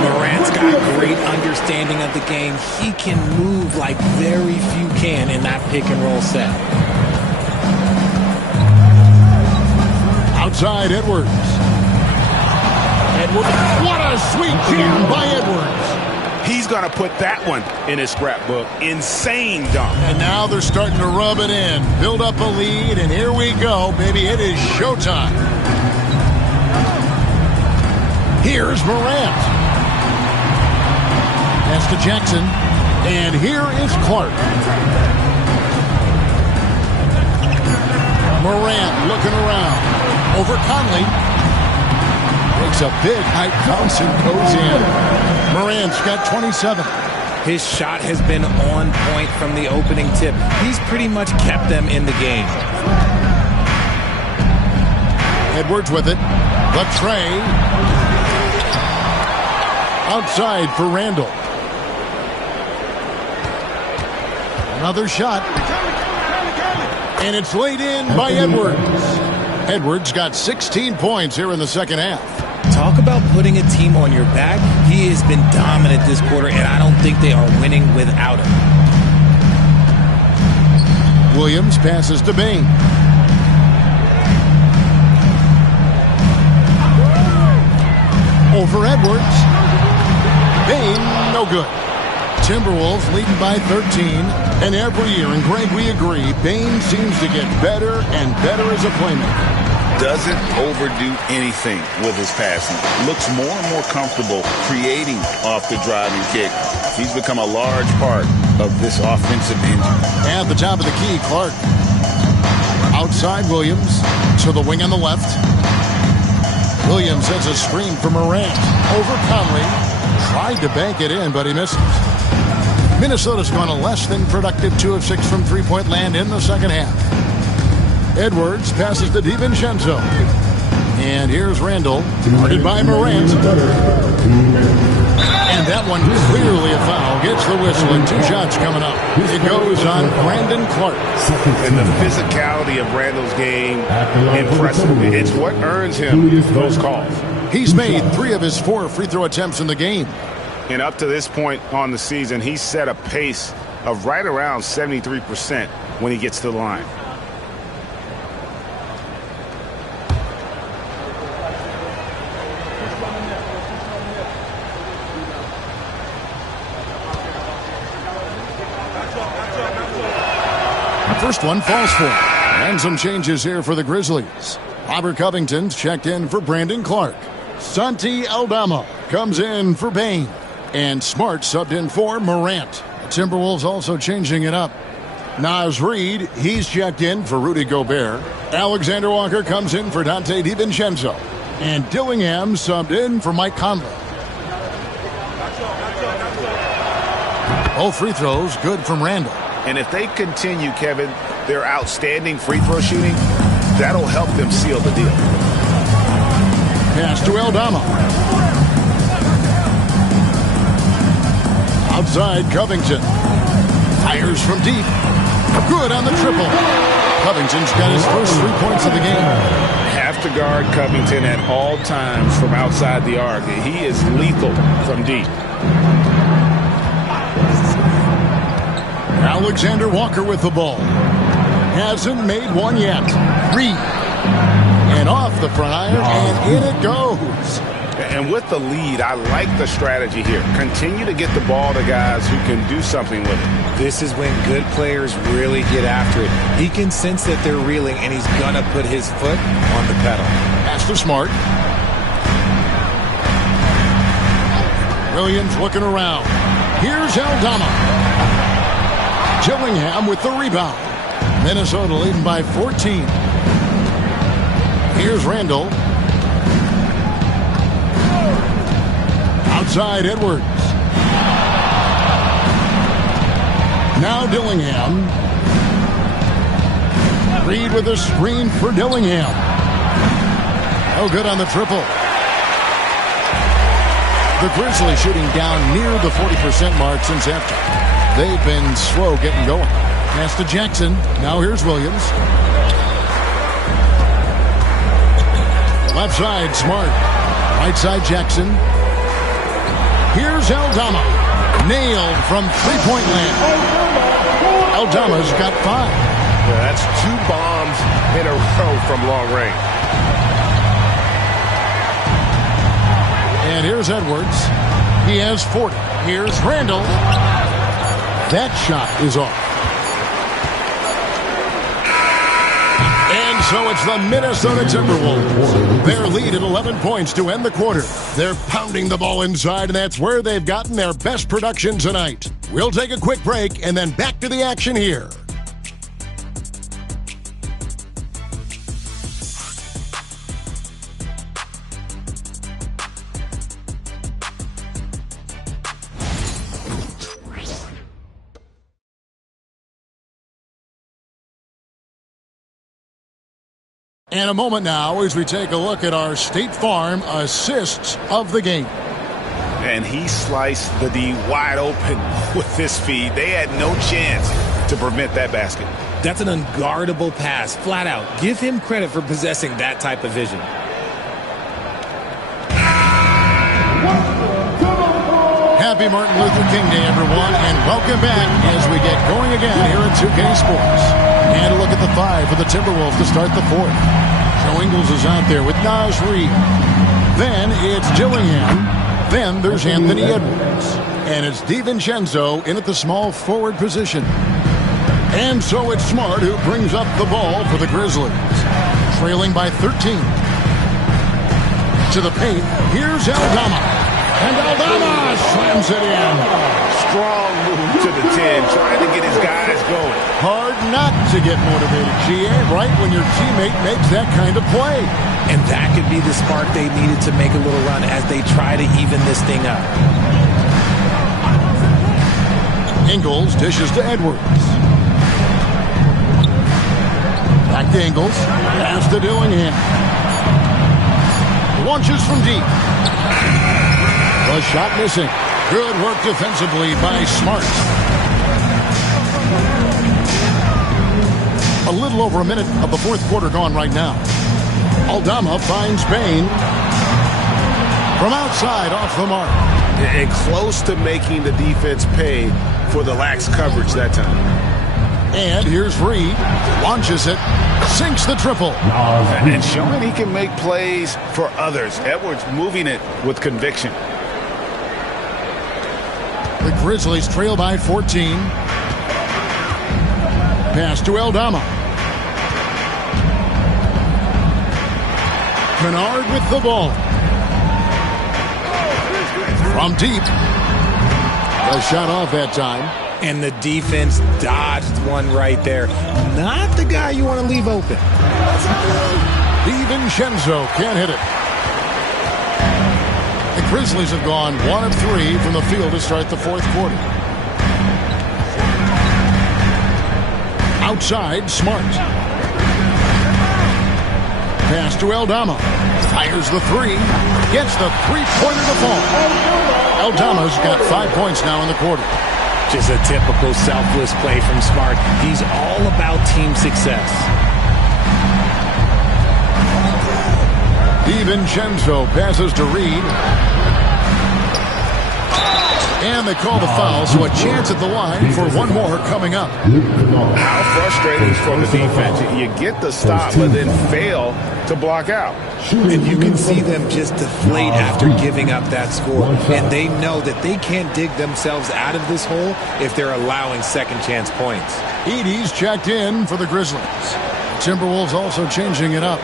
Morant's got great understanding of the game. He can move like very few can in that pick-and-roll set. Outside, Edwards. What a sweet jam by Edwards. He's going to put that one in his scrapbook. Insane dunk. And now they're starting to rub it in. Build up a lead, and here we go, baby. It is showtime. Here's Morant. Pass to Jackson. And here is Clark. Morant looking around. Over Conley. Takes a big high bounce and goes in. Morant's got 27. His shot has been on point from the opening tip. He's pretty much kept them in the game. Edwards with it. The tray. Outside for Randall. Another shot. And it's laid in by Edwards. Edwards got 16 points here in the second half. Talk about putting a team on your back. He has been dominant this quarter, and I don't think they are winning without him. Williams passes to Bain. Over Edwards. Bain, no good. Timberwolves leading by 13. And every year, and Greg, we agree, Bain seems to get better and better as a playmaker. Doesn't overdo anything with his passing. Looks more and more comfortable creating off the driving kick. He's become a large part of this offensive engine. At the top of the key, Clark. Outside Williams to the wing on the left. Williams sends a screen for Morant. Over Conley. Tried to bank it in, but he misses. Minnesota's gone a less than productive 2 of 6 from three-point land in the second half. Edwards passes to DiVincenzo. And here's Randall, guarded by Morant. And that one clearly a foul. Gets the whistle, and 2 shots coming up. It goes on Brandon Clark. And the physicality of Randall's game, impressive. It's what earns him those calls. He's made 3 of his 4 free throw attempts in the game. And up to this point on the season, he's set a pace of right around 73% when he gets to the line. First one falls for him. And some changes here for the Grizzlies. Robert Covington's checked in for Brandon Clark. Santi Aldama comes in for Bain. And Smart subbed in for Morant. The Timberwolves also changing it up. Naz Reid, he's checked in for Rudy Gobert. Alexander Walker comes in for Dante DiVincenzo. And Dillingham subbed in for Mike Conley. Both free throws good from Randall. And if they continue, Kevin, their outstanding free throw shooting, that'll help them seal the deal. Pass to Aldama. Outside Covington. Fires from deep. Good on the triple. Covington's got his first 3 points of the game. Have to guard Covington at all times from outside the arc. He is lethal from deep. Alexander Walker with the ball. Hasn't made one yet. Reed. And off the prior, and in it goes. And with the lead, I like the strategy here. Continue to get the ball to guys who can do something with it. This is when good players really get after it. He can sense that they're reeling, and he's going to put his foot on the pedal. Pass to Smart. Williams looking around. Here's Aldama. Gillingham with the rebound. Minnesota leading by 14. Here's Randall. Outside Edwards. Now Dillingham. Reed with a screen for Dillingham. Oh, good on the triple. The Grizzlies shooting down near the 40% mark since after. They've been slow getting going. Pass to Jackson. Now here's Williams. Left side, Smart. Right side, Jackson. Here's Aldama. Nailed from three-point land. Aldama's got 5. Yeah, that's 2 bombs in a row from long range. And here's Edwards. He has 40. Here's Randall. That shot is off. And so it's the Minnesota Timberwolves. Their lead at 11 points to end the quarter. They're pounding the ball inside, and that's where they've gotten their best production tonight. We'll take a quick break and then back to the action here. And a moment now as we take a look at our State Farm assists of the game. And he sliced the D wide open with this feed. They had no chance to prevent that basket. That's an unguardable pass, flat out. Give him credit for possessing that type of vision. Happy Martin Luther King Day, everyone, and welcome back as we get going again here at 2K Sports. And a look at the 5 for the Timberwolves to start the 4th. Joe Ingles is out there with Naz Reid. Then it's Gillingham. Then there's Anthony Edwards. And it's DiVincenzo in at the small forward position. And so it's Smart who brings up the ball for the Grizzlies. Trailing by 13. To the paint, here's Aldama. And Aldama slams it in. Strong move to the 10, trying to get his guys going. Hard not to get motivated, GA, right when your teammate makes that kind of play. And that could be the spark they needed to make a little run as they try to even this thing up. Ingles dishes to Edwards. Back to Ingles. Pass to Dillingham. Launches from deep. The shot missing. Good work defensively by Smart. A little over a minute of the 4th quarter gone right now. Aldama finds Bain. From outside, off the mark. And close to making the defense pay for the lax coverage that time. And here's Reed. Launches it. Sinks the triple. And showing he can make plays for others. Edwards moving it with conviction. The Grizzlies trail by 14. Pass to Aldama. Kennard with the ball. From deep. The shot off that time. And the defense dodged one right there. Not the guy you want to leave open. DiVincenzo can't hit it. The Grizzlies have gone 1 of 3 from the field to start the 4th quarter. Outside, Smart. Pass to Aldama. Fires the 3. Gets the three-pointer to fall. Aldama's got 5 points now in the quarter. Just a typical selfless play from Smart. He's all about team success. DiVincenzo passes to Reed. And they call the foul, so a chance at the line for one more coming up. How frustrating for the defense. You get the stop, but then fail to block out. And you can see them just deflate after giving up that score. And they know that they can't dig themselves out of this hole if they're allowing second chance points. Edey's checked in for the Grizzlies. Timberwolves also changing it up.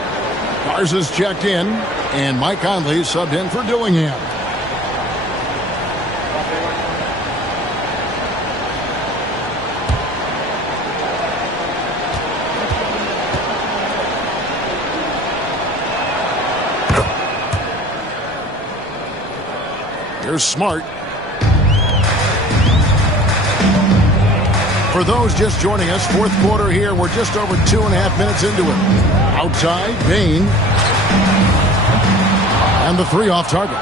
Garza's checked in, and Mike Conley subbed in for Dillingham. Here's Smart. For those just joining us, fourth quarter here. We're just over 2.5 minutes into it. Outside, Bain. And the three off target.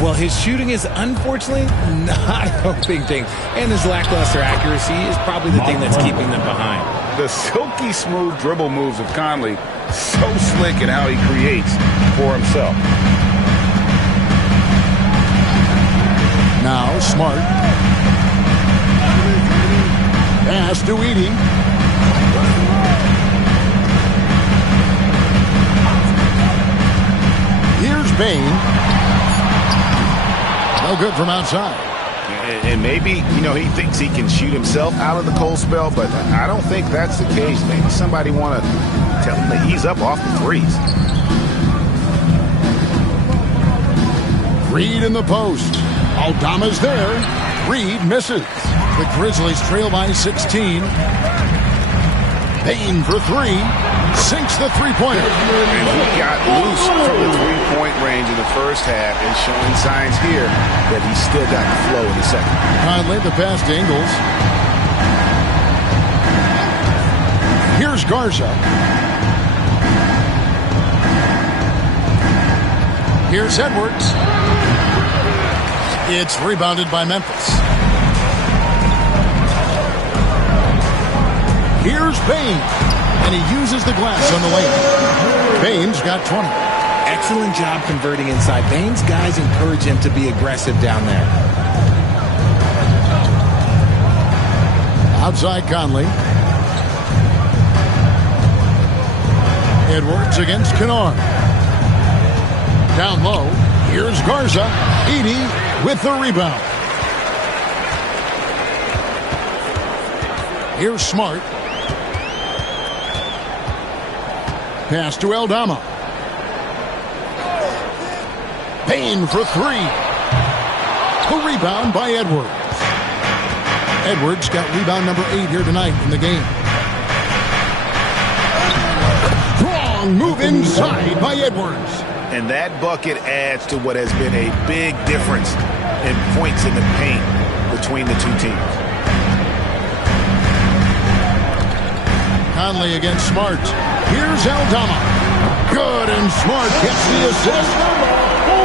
Well, his shooting is unfortunately not a big thing. And his lackluster accuracy is probably the thing that's keeping them behind. The silky smooth dribble moves of Conley, so slick in how he creates for himself. Now Smart. Pass to Edey. Here's Bain. No good from outside. And maybe, he thinks he can shoot himself out of the cold spell, but I don't think that's the case. Maybe somebody want to tell him to ease up off the threes. Reed in the post. Aldama's there. Reed misses. The Grizzlies trail by 16. Bain for three. Sinks the three-pointer. And he got loose from the three-point range in the first half and showing signs here that he's still got the flow in the second. Conley the pass to Ingles. Here's Garza. Here's Edwards. It's rebounded by Memphis. Here's Bain. And he uses the glass on the lane. Bain's got 20. Excellent job converting inside. Bain's guys encourage him to be aggressive down there. Outside Conley. Edwards against Kennard. Down low. Here's Garza. Edey with the rebound. Here's Smart. Pass to Aldama. Bain for three. A rebound by Edwards. Edwards got rebound number 8 here tonight in the game. Strong move inside by Edwards. And that bucket adds to what has been a big difference in points in the paint between the two teams. Conley against Smart. Here's Aldama. Good, and Smart gets the assist.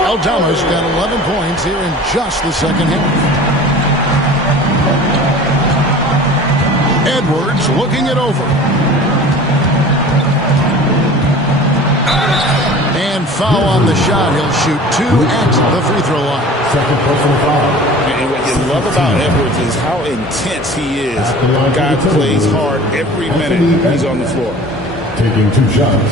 Aldama's got 11 points here in just the second half. Edwards looking it over. And foul on the shot. He'll shoot 2 at the free throw line. Second personal foul. And what you love about Edwards is how intense he is. Guy plays hard every minute he's on the floor. Taking 2 shots.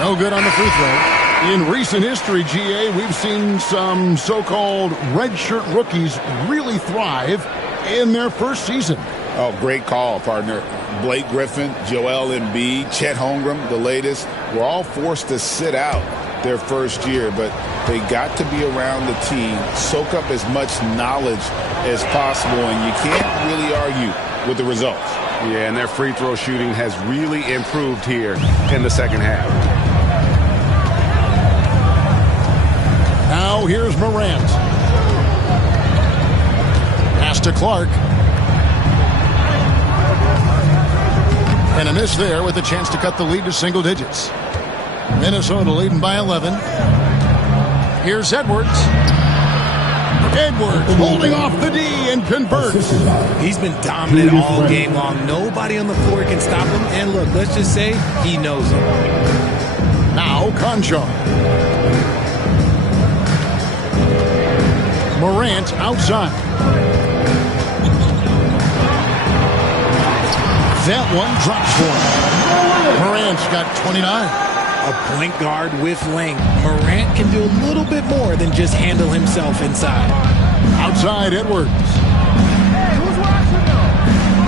No good on the free throw. In recent history, GA, we've seen some so-called redshirt rookies really thrive in their first season. Oh, great call, partner. Blake Griffin, Joel Embiid, Chet Holmgren, the latest, were all forced to sit out their first year, but they got to be around the team, soak up as much knowledge as possible, and you can't really argue with the results. Yeah, and their free throw shooting has really improved here in the second half. Now here's Morant. Pass to Clark. And a miss there with a chance to cut the lead to single digits. Minnesota leading by 11. Here's Edwards. Edwards holding off the D and converts. He's been dominant all game long. Nobody on the floor can stop him. And look, let's just say he knows it. Now Conjo. Morant outside. That one drops for him. Morant's got 29. A point guard with length. Morant can do a little bit more than just handle himself inside. Outside Edwards.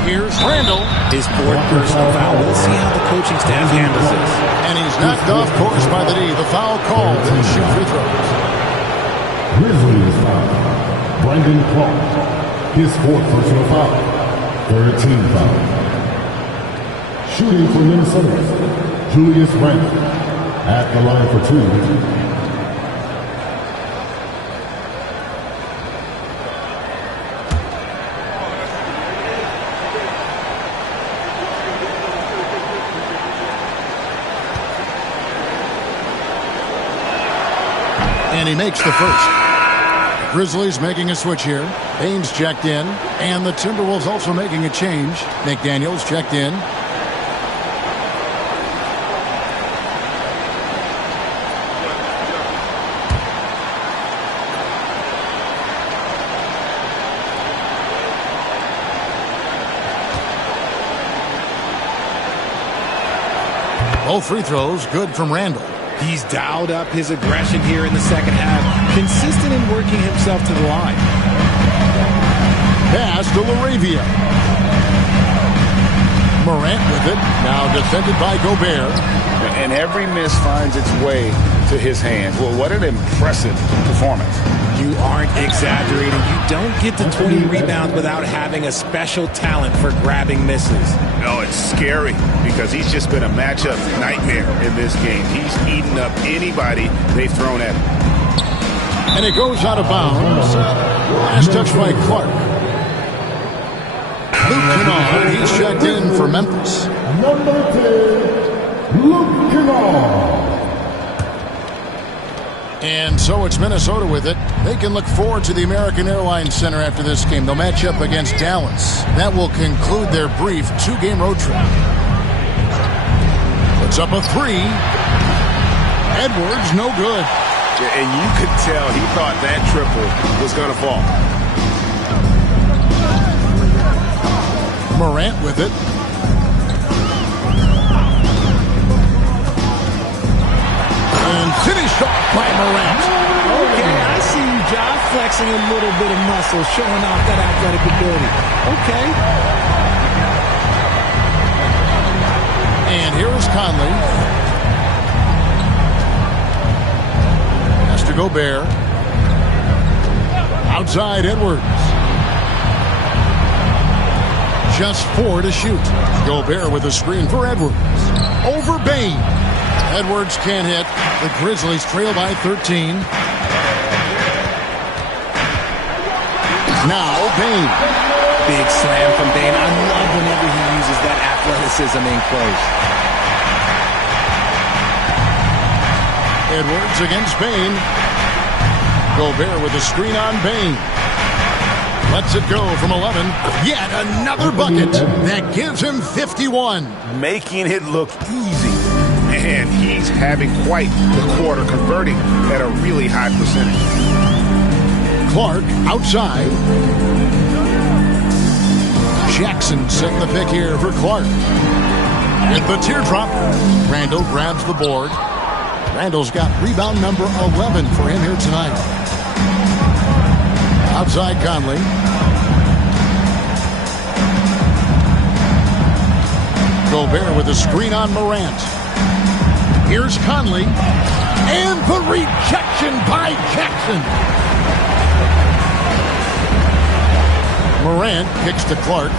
Here's Randall. His fourth personal foul. We'll see how the coaching staff handles this. And he's knocked off course by the D. The foul called and shoot free throws. Grizzlies foul. Brandon Clark. His fourth personal foul. Third team foul. Shooting for Minnesota, Julius Randle. At the line for two. And he makes the first. Grizzlies making a switch here. Baines checked in. And the Timberwolves also making a change. McDaniels checked in. Both free throws good from Randall. He's dialed up his aggression here in the second half. Consistent in working himself to the line. Pass to LaRavia. Morant with it. Now defended by Gobert. And every miss finds its way to his hands. Well, what an impressive performance. You aren't exaggerating. You don't get to 20 rebounds without having a special talent for grabbing misses. No, it's scary because he's just been a matchup nightmare in this game. He's eaten up anybody they've thrown at him. And it goes out of bounds. Last touch by Clark. Luke Kennard, he's checked in for Memphis. Number 10, Luke Kennard. And so it's Minnesota with it. They can look forward to the American Airlines Center after this game. They'll match up against Dallas. That will conclude their brief two-game road trip. Puts up a three. Edwards, no good. And you could tell he thought that triple was going to fall. Morant with it. And finished off by Morant. Okay, I see you, Josh, flexing a little bit of muscle, showing off that athletic ability. Okay. And here is Conley. Has to Gobert. Outside Edwards. Just 4 to shoot. Gobert with a screen for Edwards. Over Bain. Edwards can't hit. The Grizzlies trail by 13. Now Bain. Big slam from Bain. I love whenever he uses that athleticism in close. Edwards against Bain. Gobert with a screen on Bain. Lets it go from 11. Yet another bucket. That gives him 51. Making it look easy. And he's having quite the quarter, converting at a really high percentage. Clark outside. Jackson setting the pick here for Clark. With the teardrop, Randall grabs the board. Randall's got rebound number 11 for him here tonight. Outside Conley. Gobert with a screen on Morant. Here's Conley. And the rejection by Jackson. Morant kicks to Clark.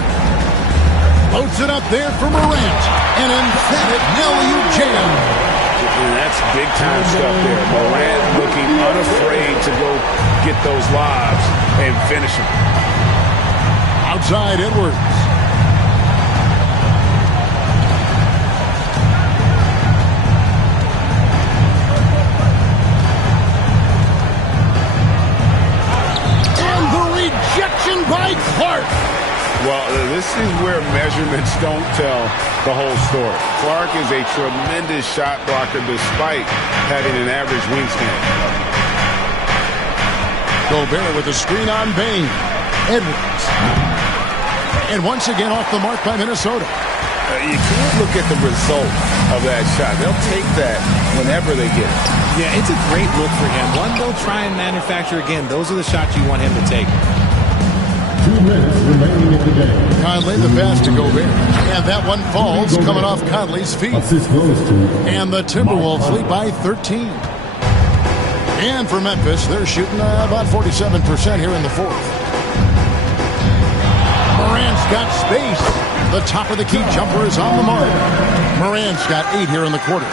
Loads it up there for Morant. An emphatic alley-oop jam. And that's big-time stuff there. Morant looking unafraid to go get those lobs and finish them. Outside Edwards. by Clark. Well, this is where measurements don't tell the whole story. Clark is a tremendous shot blocker despite having an average wingspan. Gobert with a screen on Bain. Edwards. And once again off the mark by Minnesota. You can't look at the result of that shot. They'll take that whenever they get it. Yeah, it's a great look for him. One they'll try and manufacture again. Those are the shots you want him to take. 2 minutes remaining in the game. Conley the pass to Gobert. And that one falls coming off Conley's feet. Assist goes to And the Timberwolves lead by 13. And for Memphis, they're shooting about 47% here in the fourth. Morant's got space. The top of the key jumper is on the mark. Morant's got 8 here in the quarter.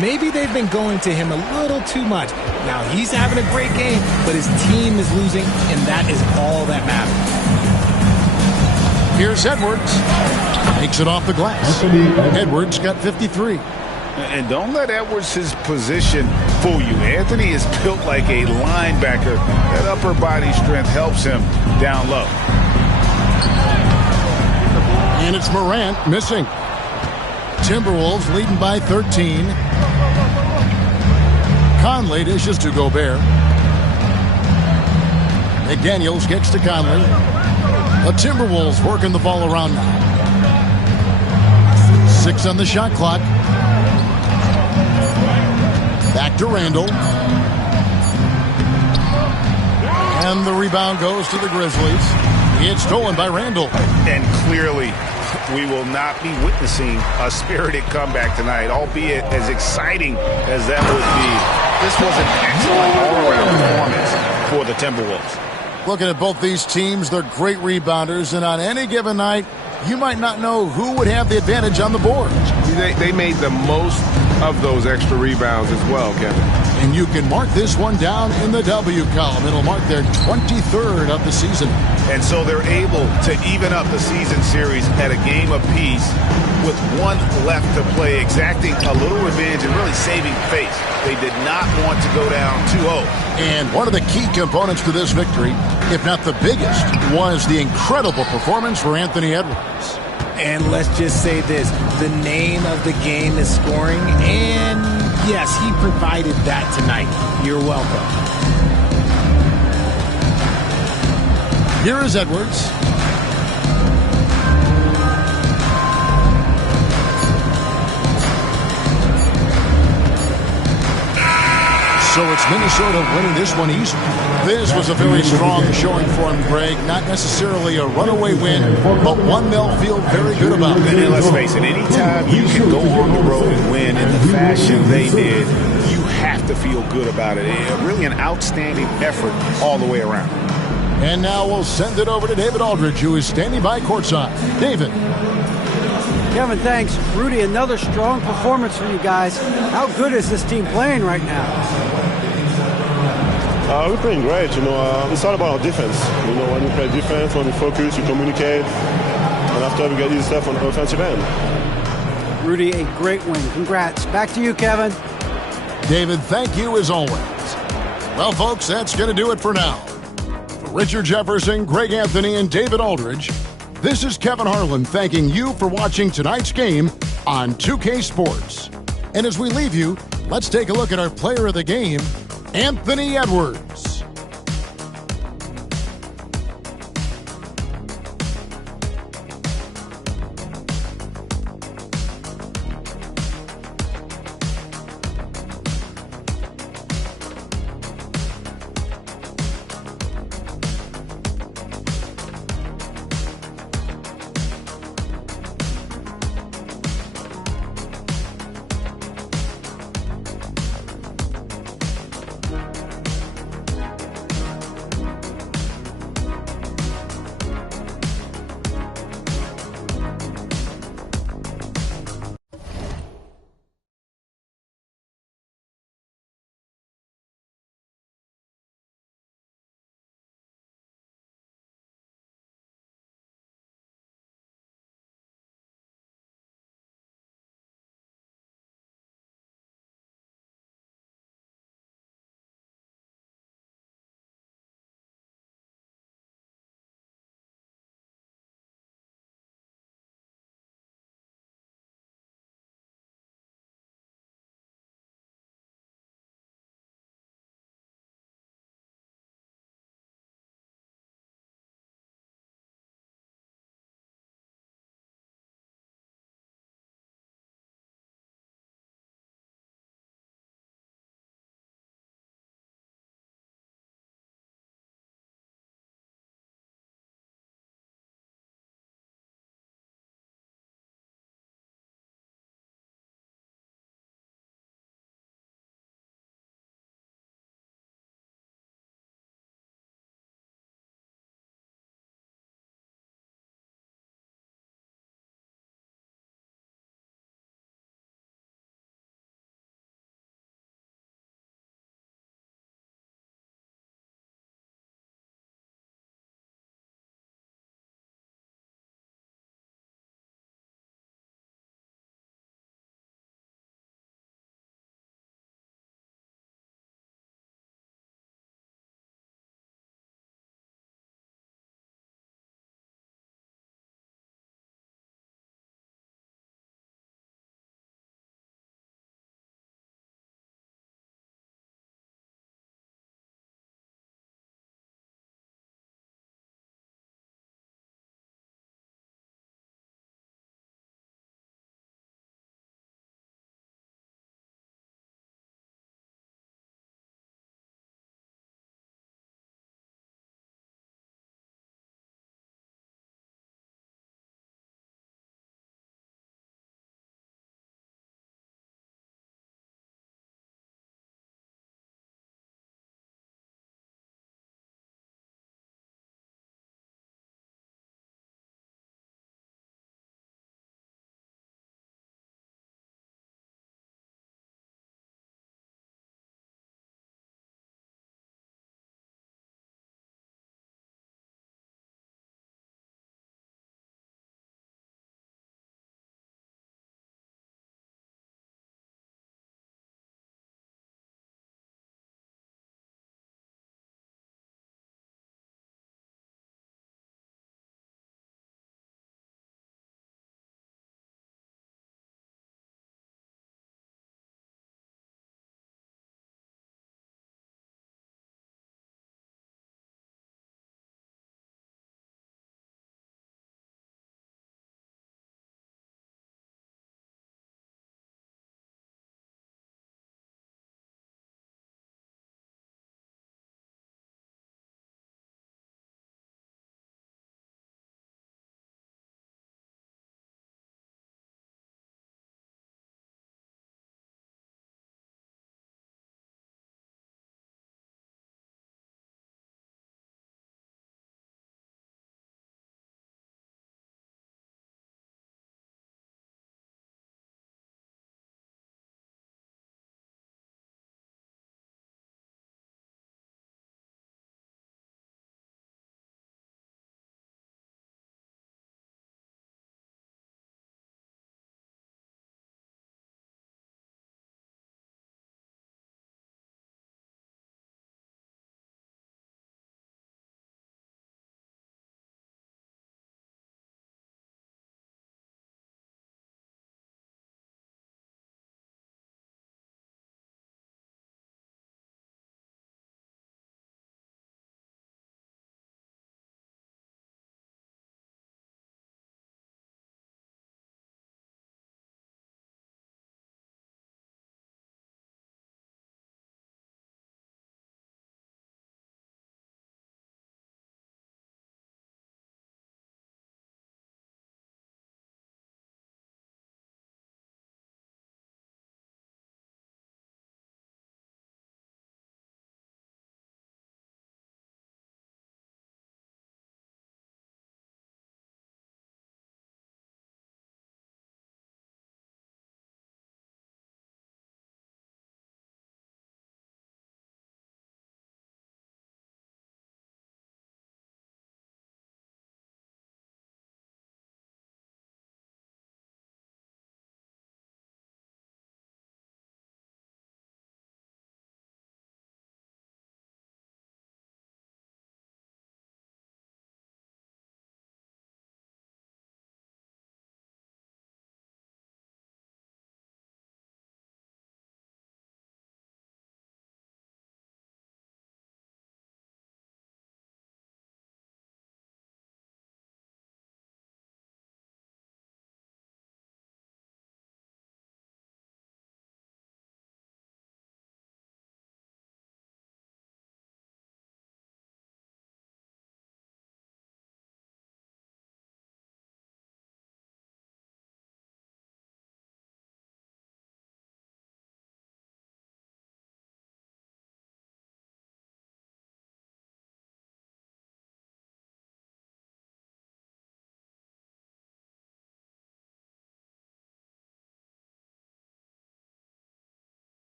Maybe they've been going to him a little too much. Now, he's having a great game, but his team is losing, and that is all that matters. Here's Edwards. Takes it off the glass. Edwards got 53. And don't let Edwards' position fool you. Anthony is built like a linebacker. That upper body strength helps him down low. And it's Morant missing. Timberwolves leading by 13. Conley dishes to Gobert. McDaniels gets to Conley. The Timberwolves working the ball around now. 6 on the shot clock. Back to Randall. And the rebound goes to the Grizzlies. It's stolen by Randall. And clearly, we will not be witnessing a spirited comeback tonight, albeit as exciting as that would be. This was an excellent all-around performance for the Timberwolves. Looking at both these teams, they're great rebounders, and on any given night, you might not know who would have the advantage on the board. They made the most of those extra rebounds as well, Kevin. And you can mark this one down in the W column. It'll mark their 23rd of the season. And so they're able to even up the season series at a game apiece with one left to play, exacting a little revenge and really saving face. They did not want to go down 2-0. And one of the key components to this victory, if not the biggest, was the incredible performance for Anthony Edwards. And let's just say this, the name of the game is scoring, and yes, he provided that tonight. You're welcome. Here is Edwards. So it's Minnesota winning this one easily. This was a very strong showing for him, Greg. Not necessarily a runaway win, but one they'll feel very good about. And let's face it, anytime you can go on the road and win in the fashion they did, you have to feel good about it. Really an outstanding effort all the way around. And now we'll send it over to David Aldridge, who is standing by courtside. David. Kevin, thanks. Rudy, another strong performance for you guys. How good is this team playing right now? We're playing great. It's all about our defense. When we play defense, when we focus, we communicate, and after we get this stuff on the offensive end. Rudy, a great win. Congrats. Back to you, Kevin. David, thank you as always. Well, folks, that's going to do it for now. For Richard Jefferson, Greg Anthony, and David Aldridge, this is Kevin Harlan thanking you for watching tonight's game on 2K Sports. And as we leave you, let's take a look at our player of the game, Anthony Edwards.